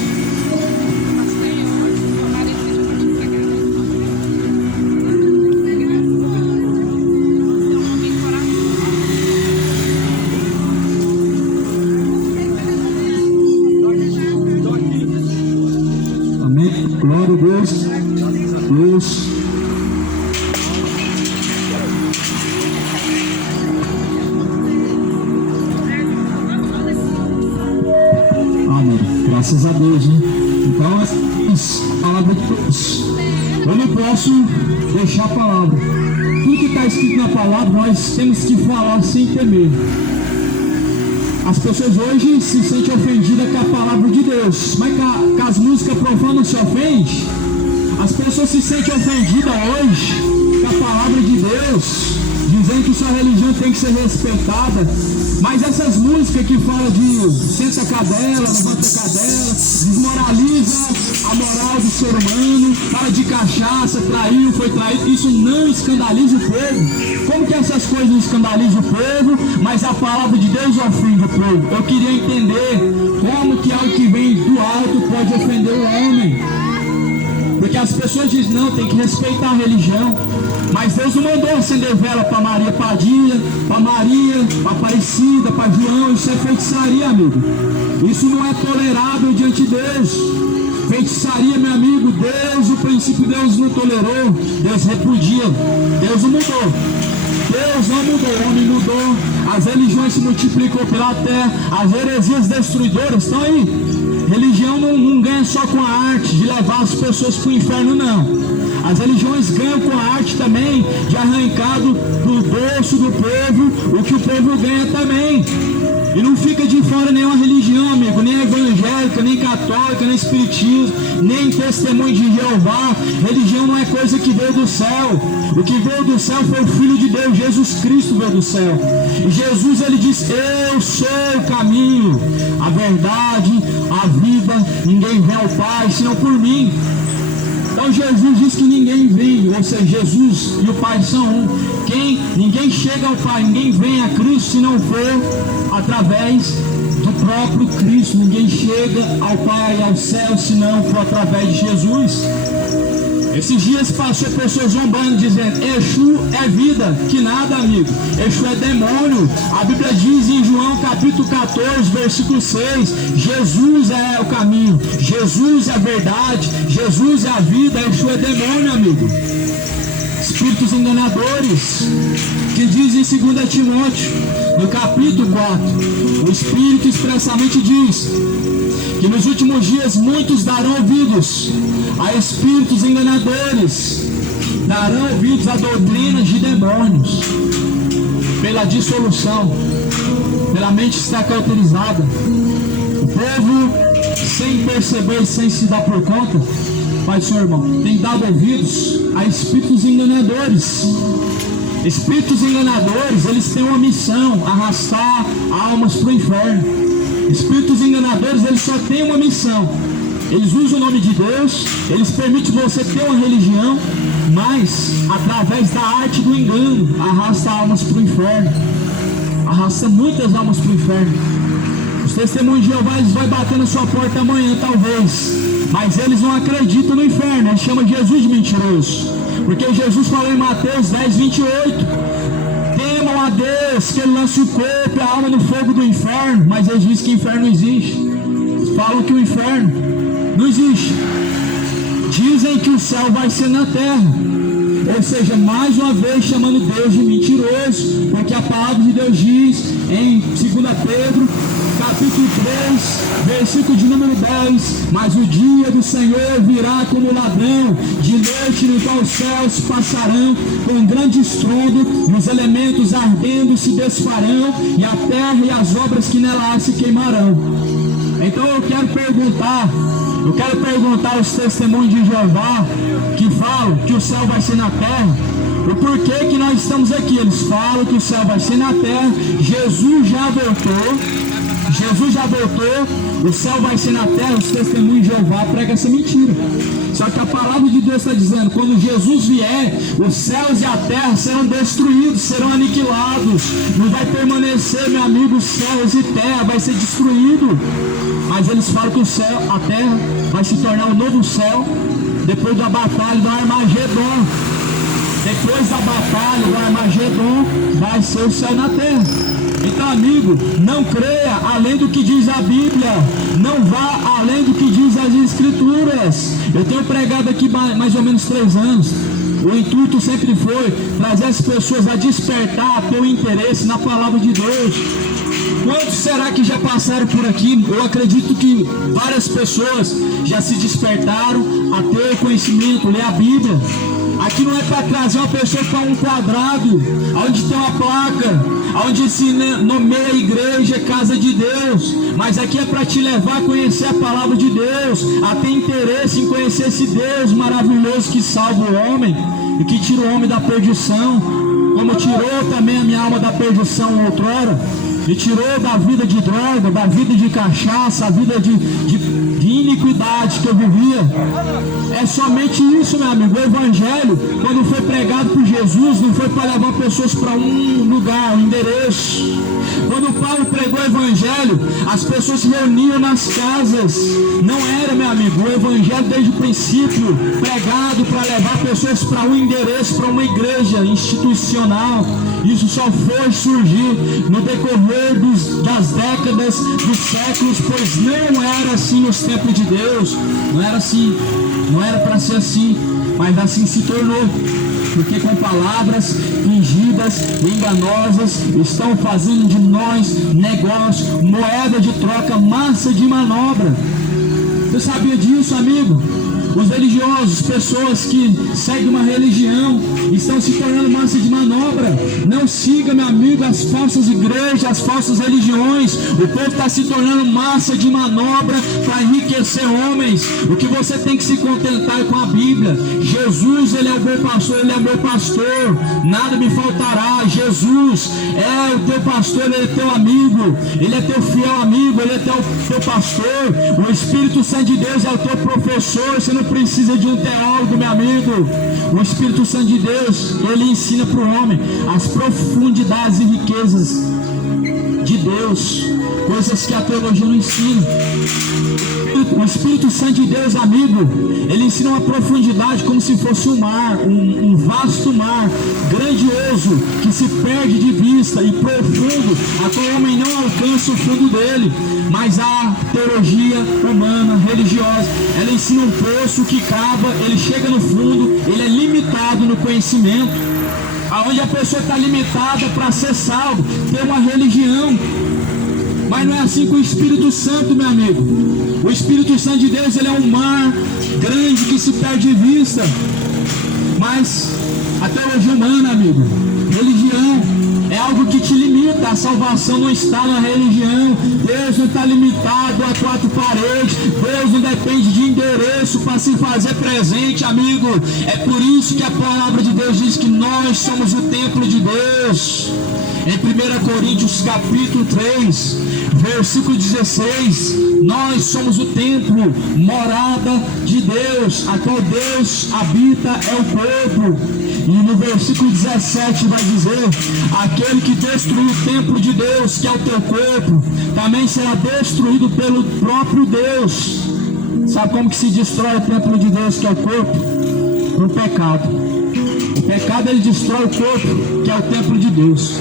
Amém. Glória a Deus. Deus. Graças a Deus, né? Então, a palavra de Deus. Eu não posso deixar a palavra. Tudo que está escrito na palavra, nós temos que falar sem temer. As pessoas hoje se sentem ofendidas com a palavra de Deus, mas com as músicas profanas se ofende. As pessoas se sentem ofendidas hoje com a palavra de Deus, dizendo que sua religião tem que ser respeitada. Mas essas músicas que falam de senta a cadela, levanta a cadela, desmoraliza a moral do ser humano, fala de cachaça, traiu, foi traído, isso não escandaliza o povo. Como que essas coisas não escandalizam o povo, mas a palavra de Deus ofende o povo? Eu queria entender como que algo que vem do alto pode ofender o homem. Porque as pessoas dizem, não, tem que respeitar a religião. Mas Deus não mandou acender vela para Maria Padilha, para Maria, para Aparecida, para João. Isso é feitiçaria, amigo. Isso não é tolerável diante de Deus. Feitiçaria, meu amigo, Deus, o princípio Deus não tolerou. Deus repudia. Deus não mudou. Deus não mudou, o homem mudou. As religiões se multiplicou pela terra. As heresias destruidoras estão aí. Religião não ganha só com a arte de levar as pessoas para o inferno, não. As religiões ganham com a arte também de arrancar do bolso do povo o que o povo ganha também. E não fica de fora nenhuma religião, amigo, nem evangélica, nem católica, nem espiritismo, nem testemunho de Jeová. Religião não é coisa que veio do céu. O que veio do céu foi o Filho de Deus, Jesus Cristo veio do céu. E Jesus, ele disse, eu sou o caminho, a verdade, a vida, ninguém vem ao Pai senão por mim. Então Jesus diz que ninguém vem, ou seja, Jesus e o Pai são um. Ninguém chega ao Pai, ninguém vem a Cristo se não for através do próprio Cristo. Ninguém chega ao Pai e ao céu se não for através de Jesus. Esses dias passou pessoas zombando, dizendo, Exu é vida, que nada, amigo, Exu é demônio. A Bíblia diz em João capítulo 14, versículo 6, Jesus é o caminho, Jesus é a verdade, Jesus é a vida, Exu é demônio, amigo. espíritos enganadores, que diz em 2 Timóteo, no capítulo 4, o Espírito expressamente diz que nos últimos dias muitos darão ouvidos a espíritos enganadores, darão ouvidos a doutrinas de demônios, pela dissolução, pela mente estar cauterizada. O povo, sem perceber, sem se dar por conta, Pai, Senhor, irmão, tem dado ouvidos a espíritos enganadores. Espíritos enganadores, eles têm uma missão: arrastar almas para o inferno. Espíritos enganadores, eles só têm uma missão: eles usam o nome de Deus, eles permitem você ter uma religião, mas através da arte do engano, arrasta almas para o inferno, arrasta muitas almas para o inferno. Os testemunhos de Jeová, eles vão bater na sua porta amanhã, talvez, mas eles não acreditam no inferno. Eles chamam Jesus de mentiroso, porque Jesus falou em Mateus 10, 28: temam a Deus, que Ele lance o corpo e a alma no fogo do inferno. Mas eles dizem que o inferno não existe. Falam que o inferno não existe. Dizem que o céu vai ser na terra. Ou seja, mais uma vez chamando Deus de mentiroso, porque a palavra de Deus diz em 2 Pedro capítulo 3, versículo de número 10: mas o dia do Senhor virá como ladrão, de noite no qual os céus passarão com grande estrondo, e os elementos ardendo se desfarão, e a terra e as obras que nela há se queimarão. Então eu quero perguntar aos testemunhos de Jeová, que falam que o céu vai ser na terra, o porquê que nós estamos aqui. Eles falam que o céu vai ser na terra, Jesus já voltou, o céu vai ser na terra. Os testemunhos de Jeová pregam essa mentira. Só que a palavra de Deus está dizendo: quando Jesus vier, os céus e a terra serão destruídos, serão aniquilados. Não vai permanecer, meu amigo, céus e terra, vai ser destruído. Mas eles falam que o céu, a terra, vai se tornar um novo céu depois da batalha do Armagedon. Depois da batalha do Armagedon, vai ser o céu na terra. Então, amigo, não creia além do que diz a Bíblia, não vá além do que diz as Escrituras. Eu tenho pregado aqui mais ou menos 3 anos. O intuito sempre foi trazer as pessoas a despertar, a ter o interesse na palavra de Deus. Quantos será que já passaram por aqui? Eu acredito que várias pessoas já se despertaram a ter conhecimento, ler a Bíblia. Aqui não é para trazer uma pessoa para um quadrado, onde tem uma placa, onde se nomeia a igreja, casa de Deus. Mas aqui é para te levar a conhecer a palavra de Deus, a ter interesse em conhecer esse Deus maravilhoso que salva o homem e que tira o homem da perdição, como tirou também a minha alma da perdição outrora. Me tirou da vida de droga, da vida de cachaça, a vida de iniquidade que eu vivia. É somente isso, meu amigo. O Evangelho, quando foi pregado por Jesus, não foi para levar pessoas para um lugar, um endereço. Quando Paulo pregou o Evangelho, as pessoas se reuniam nas casas. Não era, meu amigo, o Evangelho desde o princípio pregado para levar pessoas para um endereço, para uma igreja institucional. Isso só foi surgir no decorrer das décadas, dos séculos, pois não era assim nos tempos de Deus. Não era assim, não era para ser assim, mas assim se tornou. Porque com palavras fingidas e enganosas estão fazendo de nós negócio, moeda de troca, massa de manobra. Você sabia disso, amigo? Os religiosos, pessoas que seguem uma religião, estão se tornando massa de manobra. Não siga, meu amigo, as falsas igrejas, as falsas religiões. O povo está se tornando massa de manobra para enriquecer homens. O que você tem que se contentar é com a Bíblia. Jesus, Ele é o bom pastor, Ele é meu pastor, nada me faltará. Jesus é o teu pastor, Ele é teu amigo, Ele é teu fiel amigo, Ele é teu pastor. O Espírito Santo de Deus é o teu professor. Você não precisa de um teólogo, meu amigo. O Espírito Santo de Deus, Ele ensina para o homem as profundidades e riquezas de Deus, coisas que a teologia não ensina. O Espírito Santo de Deus, amigo, Ele ensina uma profundidade como se fosse um mar, um vasto mar, grandioso, que se perde de vista, e profundo, a qual o homem não alcança o fundo dele. Mas a teologia humana, religiosa, ela ensina desce num poço que cava, ele chega no fundo, ele é limitado no conhecimento. Aonde a pessoa está limitada para ser salvo, ter uma religião. Mas não é assim com o Espírito Santo, meu amigo. O Espírito Santo de Deus, ele é um mar grande que se perde de vista. Mas a teologia humana, amigo, religião é algo que te limita. A salvação não está na religião. Deus não está limitado a 4 paredes. Deus não depende de endereço para se fazer presente, amigo. É por isso que a palavra de Deus diz que nós somos o templo de Deus. Em 1 Coríntios capítulo 3, versículo 16, nós somos o templo, morada de Deus, a qual Deus habita é o corpo. E no versículo 17 vai dizer: aquele que destruiu o templo de Deus, que é o teu corpo, também será destruído pelo próprio Deus. Sabe como que se destrói o templo de Deus, que é o corpo? Com o pecado. O pecado, ele destrói o corpo, que é o templo de Deus.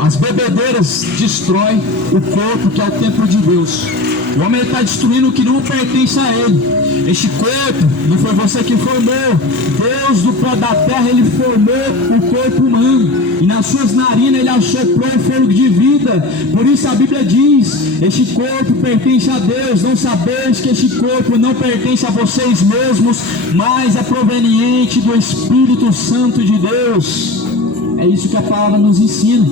As bebedeiras destroem o corpo, que é o templo de Deus. O homem está destruindo o que não pertence a ele. Este corpo não foi você que formou. Deus, do pó da terra, ele formou o corpo humano, e nas suas narinas ele assoprou o fôlego de vida. Por isso a Bíblia diz: este corpo pertence a Deus. Não sabeis que este corpo não pertence a vocês mesmos, mas é proveniente do Espírito Santo de Deus. É isso que a palavra nos ensina.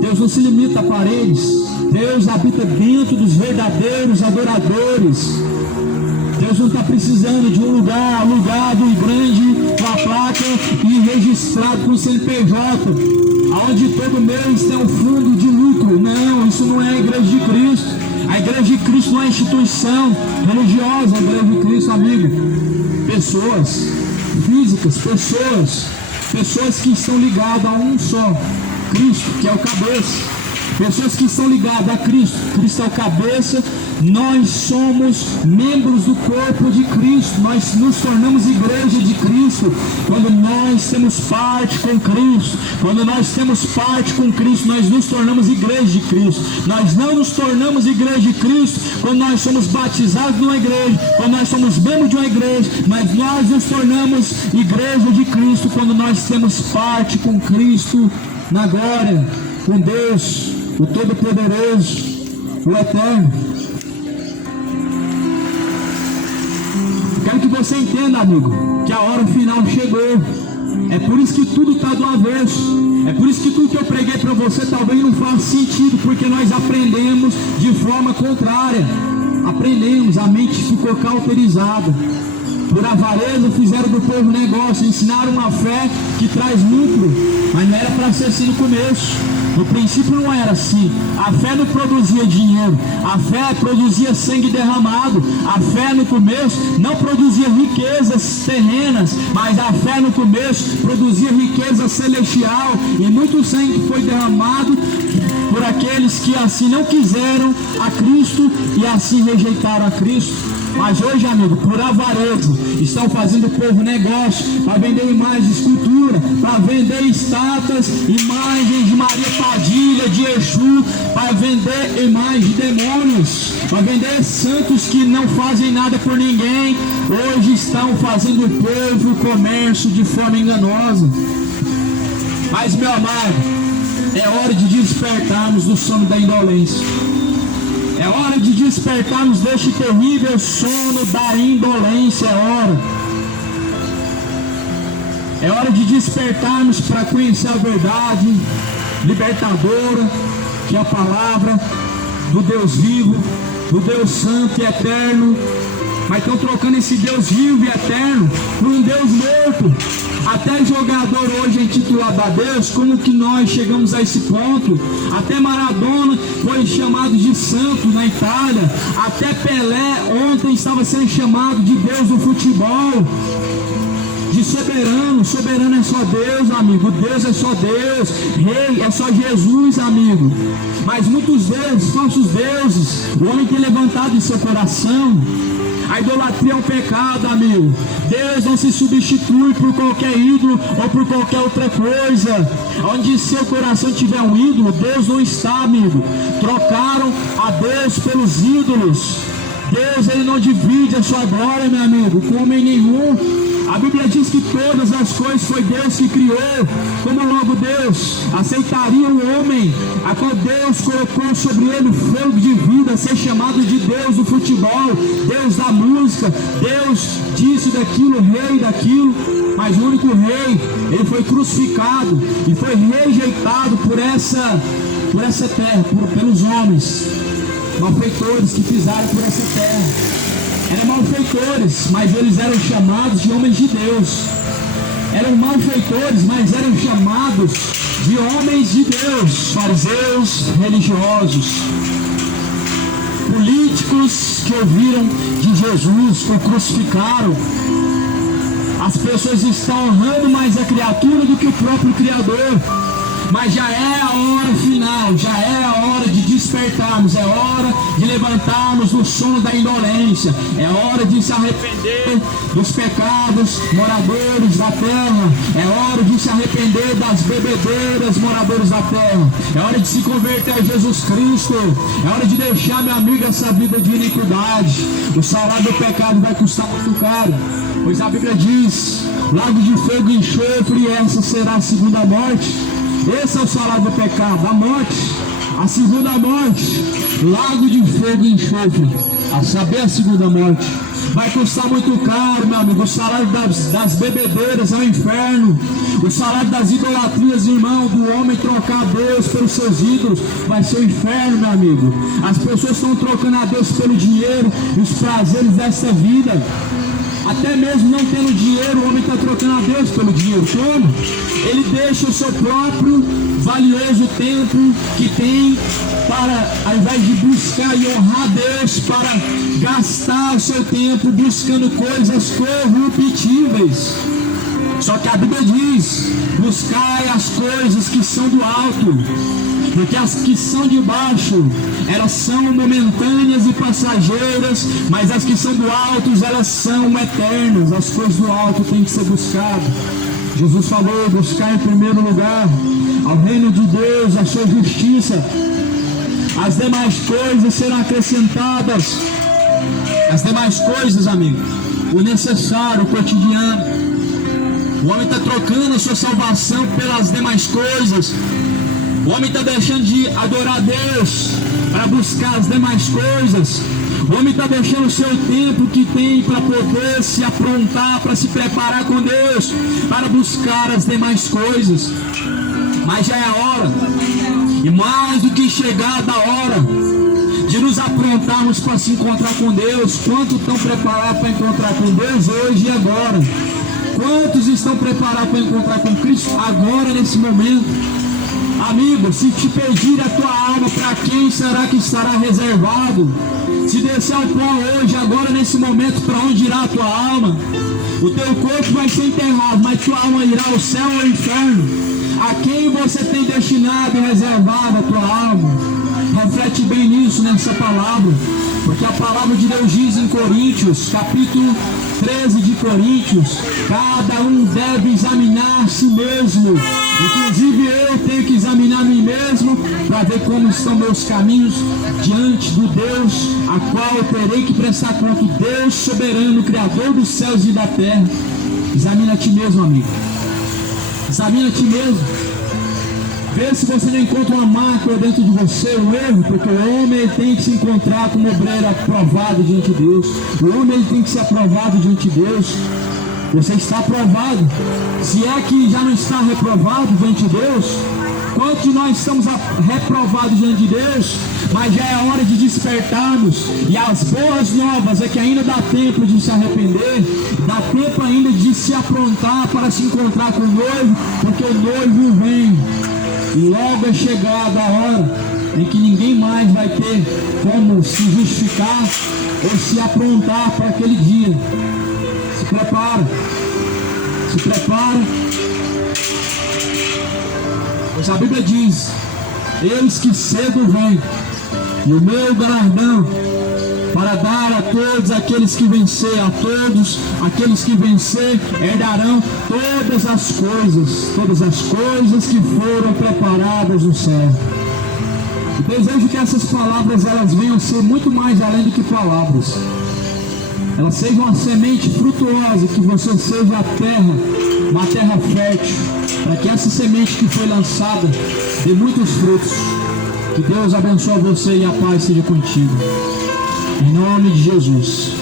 Deus não se limita a paredes. Deus habita dentro dos verdadeiros adoradores. Deus não está precisando de um lugar alugado e grande, com a placa e registrado com o CNPJ, onde todo mês tem um fundo de lucro. Não, isso não é a igreja de Cristo. A igreja de Cristo não é instituição religiosa. A igreja de Cristo, amigo, pessoas físicas, pessoas que estão ligadas a um só, Cristo, que é o cabeça. Pessoas que estão ligadas a Cristo. Cristo é o cabeça. Nós somos membros do corpo de Cristo. Nós nos tornamos igreja de Cristo quando nós temos parte com Cristo. Quando nós temos parte com Cristo, nós nos tornamos igreja de Cristo. Nós não nos tornamos igreja de Cristo quando nós somos batizados numa igreja, quando nós somos membros de uma igreja. Mas nós nos tornamos igreja de Cristo quando nós temos parte com Cristo na glória, com Deus, o Todo-Poderoso, o Eterno. Quero que você entenda, amigo, que a hora final chegou. É por isso que tudo está do avesso. É por isso que tudo que eu preguei para você talvez não faça sentido, porque nós aprendemos de forma contrária. Aprendemos, a mente ficou cauterizada. Por avareza fizeram do povo negócio, ensinaram uma fé que traz lucro, mas não era para ser assim no começo. No princípio não era assim. A fé não produzia dinheiro, a fé produzia sangue derramado. A fé no começo não produzia riquezas terrenas, mas a fé no começo produzia riqueza celestial, e muito sangue foi derramado por aqueles que assim não quiseram a Cristo e assim rejeitaram a Cristo. Mas hoje, amigo, por avareza, estão fazendo o povo negócio para vender imagens de escultura, para vender estátuas, imagens de Maria Padilha, de Exu, para vender imagens de demônios, para vender santos que não fazem nada por ninguém. Hoje estão fazendo o povo comércio de forma enganosa. Mas, meu amado, é hora de despertarmos do sono da indolência. É hora de despertarmos deste terrível sono da indolência. É hora de despertarmos para conhecer a verdade libertadora, que é a palavra do Deus vivo, do Deus santo e eterno. Mas estão trocando esse Deus vivo e eterno por um Deus morto. Até jogador hoje é intitulado a Deus. Como que nós chegamos a esse ponto? Até Maradona foi chamado de santo na Itália. Até Pelé ontem estava sendo chamado de Deus do futebol, de soberano. Soberano é só Deus, amigo. Deus é só Deus. Rei é só Jesus, amigo. Mas muitos deuses, falsos deuses, o homem tem levantado em seu coração. A idolatria é um pecado, amigo. Deus não se substitui por qualquer ídolo ou por qualquer outra coisa. Onde seu coração tiver um ídolo, Deus não está, amigo. Trocaram a Deus pelos ídolos. Deus, Ele não divide a sua glória, meu amigo, com homem nenhum. A Bíblia diz que todas as coisas foi Deus que criou. Como logo Deus aceitaria o homem, a qual Deus colocou sobre ele o fogo de vida, ser chamado de Deus do futebol, Deus da música, Deus disso, daquilo, rei daquilo. Mas o único rei, ele foi crucificado e foi rejeitado por essa terra, pelos homens, malfeitores que pisaram por essa terra. Eram malfeitores, mas eles eram chamados de homens de Deus. Eram malfeitores, mas eram chamados de homens de Deus. Fariseus religiosos, políticos que ouviram de Jesus, o crucificaram. As pessoas estão honrando mais a criatura do que o próprio Criador. Mas já é a hora final, já é a hora de despertarmos, é hora de levantarmos do sono da indolência, é hora de se arrepender dos pecados, moradores da terra, é hora de se arrepender das bebedeiras, moradores da terra, é hora de se converter a Jesus Cristo, é hora de deixar, meu amigo, essa vida de iniquidade. O salário do pecado vai custar muito caro, pois a Bíblia diz: lago de fogo e enxofre, e essa será a segunda morte. Esse é o salário do pecado, a morte, a segunda morte, lago de fogo e enxofre, a saber, a segunda morte. Vai custar muito caro, meu amigo. O salário das bebedeiras é o inferno. O salário das idolatrias, irmão, do homem trocar Deus pelos seus ídolos, vai ser o inferno, meu amigo. As pessoas estão trocando a Deus pelo dinheiro e os prazeres dessa vida. Até mesmo não tendo dinheiro, o homem está trocando a Deus pelo dinheiro. Como? Ele deixa o seu próprio valioso tempo que tem para, ao invés de buscar e honrar Deus, para gastar o seu tempo buscando coisas corruptíveis. Só que a Bíblia diz: buscai as coisas que são do alto, porque as que são de baixo, elas são momentâneas e passageiras, mas as que são do alto, elas são eternas. As coisas do alto têm que ser buscadas. Jesus falou: buscar em primeiro lugar ao reino de Deus, a sua justiça, as demais coisas serão acrescentadas. As demais coisas, amigo, o necessário, o cotidiano. O homem está trocando a sua salvação pelas demais coisas. O homem está deixando de adorar Deus para buscar as demais coisas. O homem está deixando o seu tempo que tem para poder se aprontar, para se preparar com Deus, para buscar as demais coisas. Mas já é a hora, e mais do que chegada a hora, de nos aprontarmos para se encontrar com Deus. Quantos estão preparados para encontrar com Deus hoje e agora? Quantos estão preparados para encontrar com Cristo agora, nesse momento? Amigo, se te pedir a tua alma, para quem será que estará reservado? Se descer ao pó hoje, agora, nesse momento, para onde irá a tua alma? O teu corpo vai ser enterrado, mas tua alma irá ao céu ou ao inferno? A quem você tem destinado e reservado a tua alma? Reflete bem nisso, nessa palavra, porque a palavra de Deus diz em Coríntios, capítulo 13 de Coríntios: cada um deve examinar a si mesmo. Inclusive eu tenho que examinar a mim mesmo para ver como estão meus caminhos diante do Deus a qual eu terei que prestar conta, Deus soberano, Criador dos céus e da terra. Examina a ti mesmo, amigo. Examina a ti mesmo. Vê se você não encontra uma mácula dentro de você, um erro, porque o homem ele tem que se encontrar como obreiro aprovado diante de Deus. O homem ele tem que ser aprovado diante de Deus. Você está aprovado. Se é que já não está reprovado diante de Deus, quantos de nós estamos reprovados diante de Deus? Mas já é hora de despertarmos. E as boas novas é que ainda dá tempo de se arrepender, dá tempo ainda de se aprontar para se encontrar com o noivo, porque o noivo vem. E logo é chegada a hora em que ninguém mais vai ter como se justificar ou se aprontar para aquele dia. Se prepara. Se prepara. Pois a Bíblia diz: eis que cedo vem, e o meu galardão para dar a todos aqueles que vencer, a todos aqueles que vencer herdarão todas as coisas que foram preparadas no céu. Desejo que essas palavras elas venham ser muito mais além do que palavras. Elas sejam uma semente frutuosa, que você seja a terra, uma terra fértil, para que essa semente que foi lançada dê muitos frutos. Que Deus abençoe você e a paz seja contigo. Em nome de Jesus.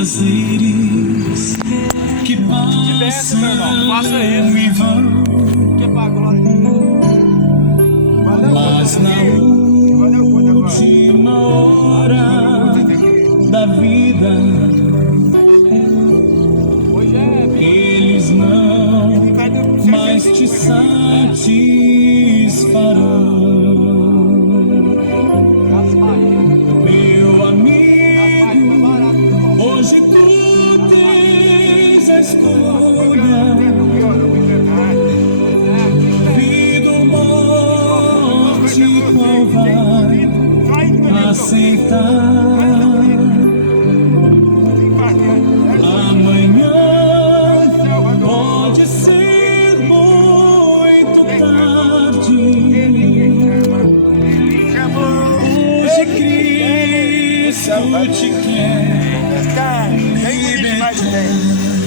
prazeres que Desce, meu irmão, faça passam isso. e vão, Que pra glória. mas na última hora da vida Hoje é eles não mais te satisfarão. As Maria. Meu As amigo, Maria tá barato. hoje tu tens a escolha, vida ou morte, qual vai aceitar? Amanhã pode ser muito tarde. Hoje Cristo te quer libertar.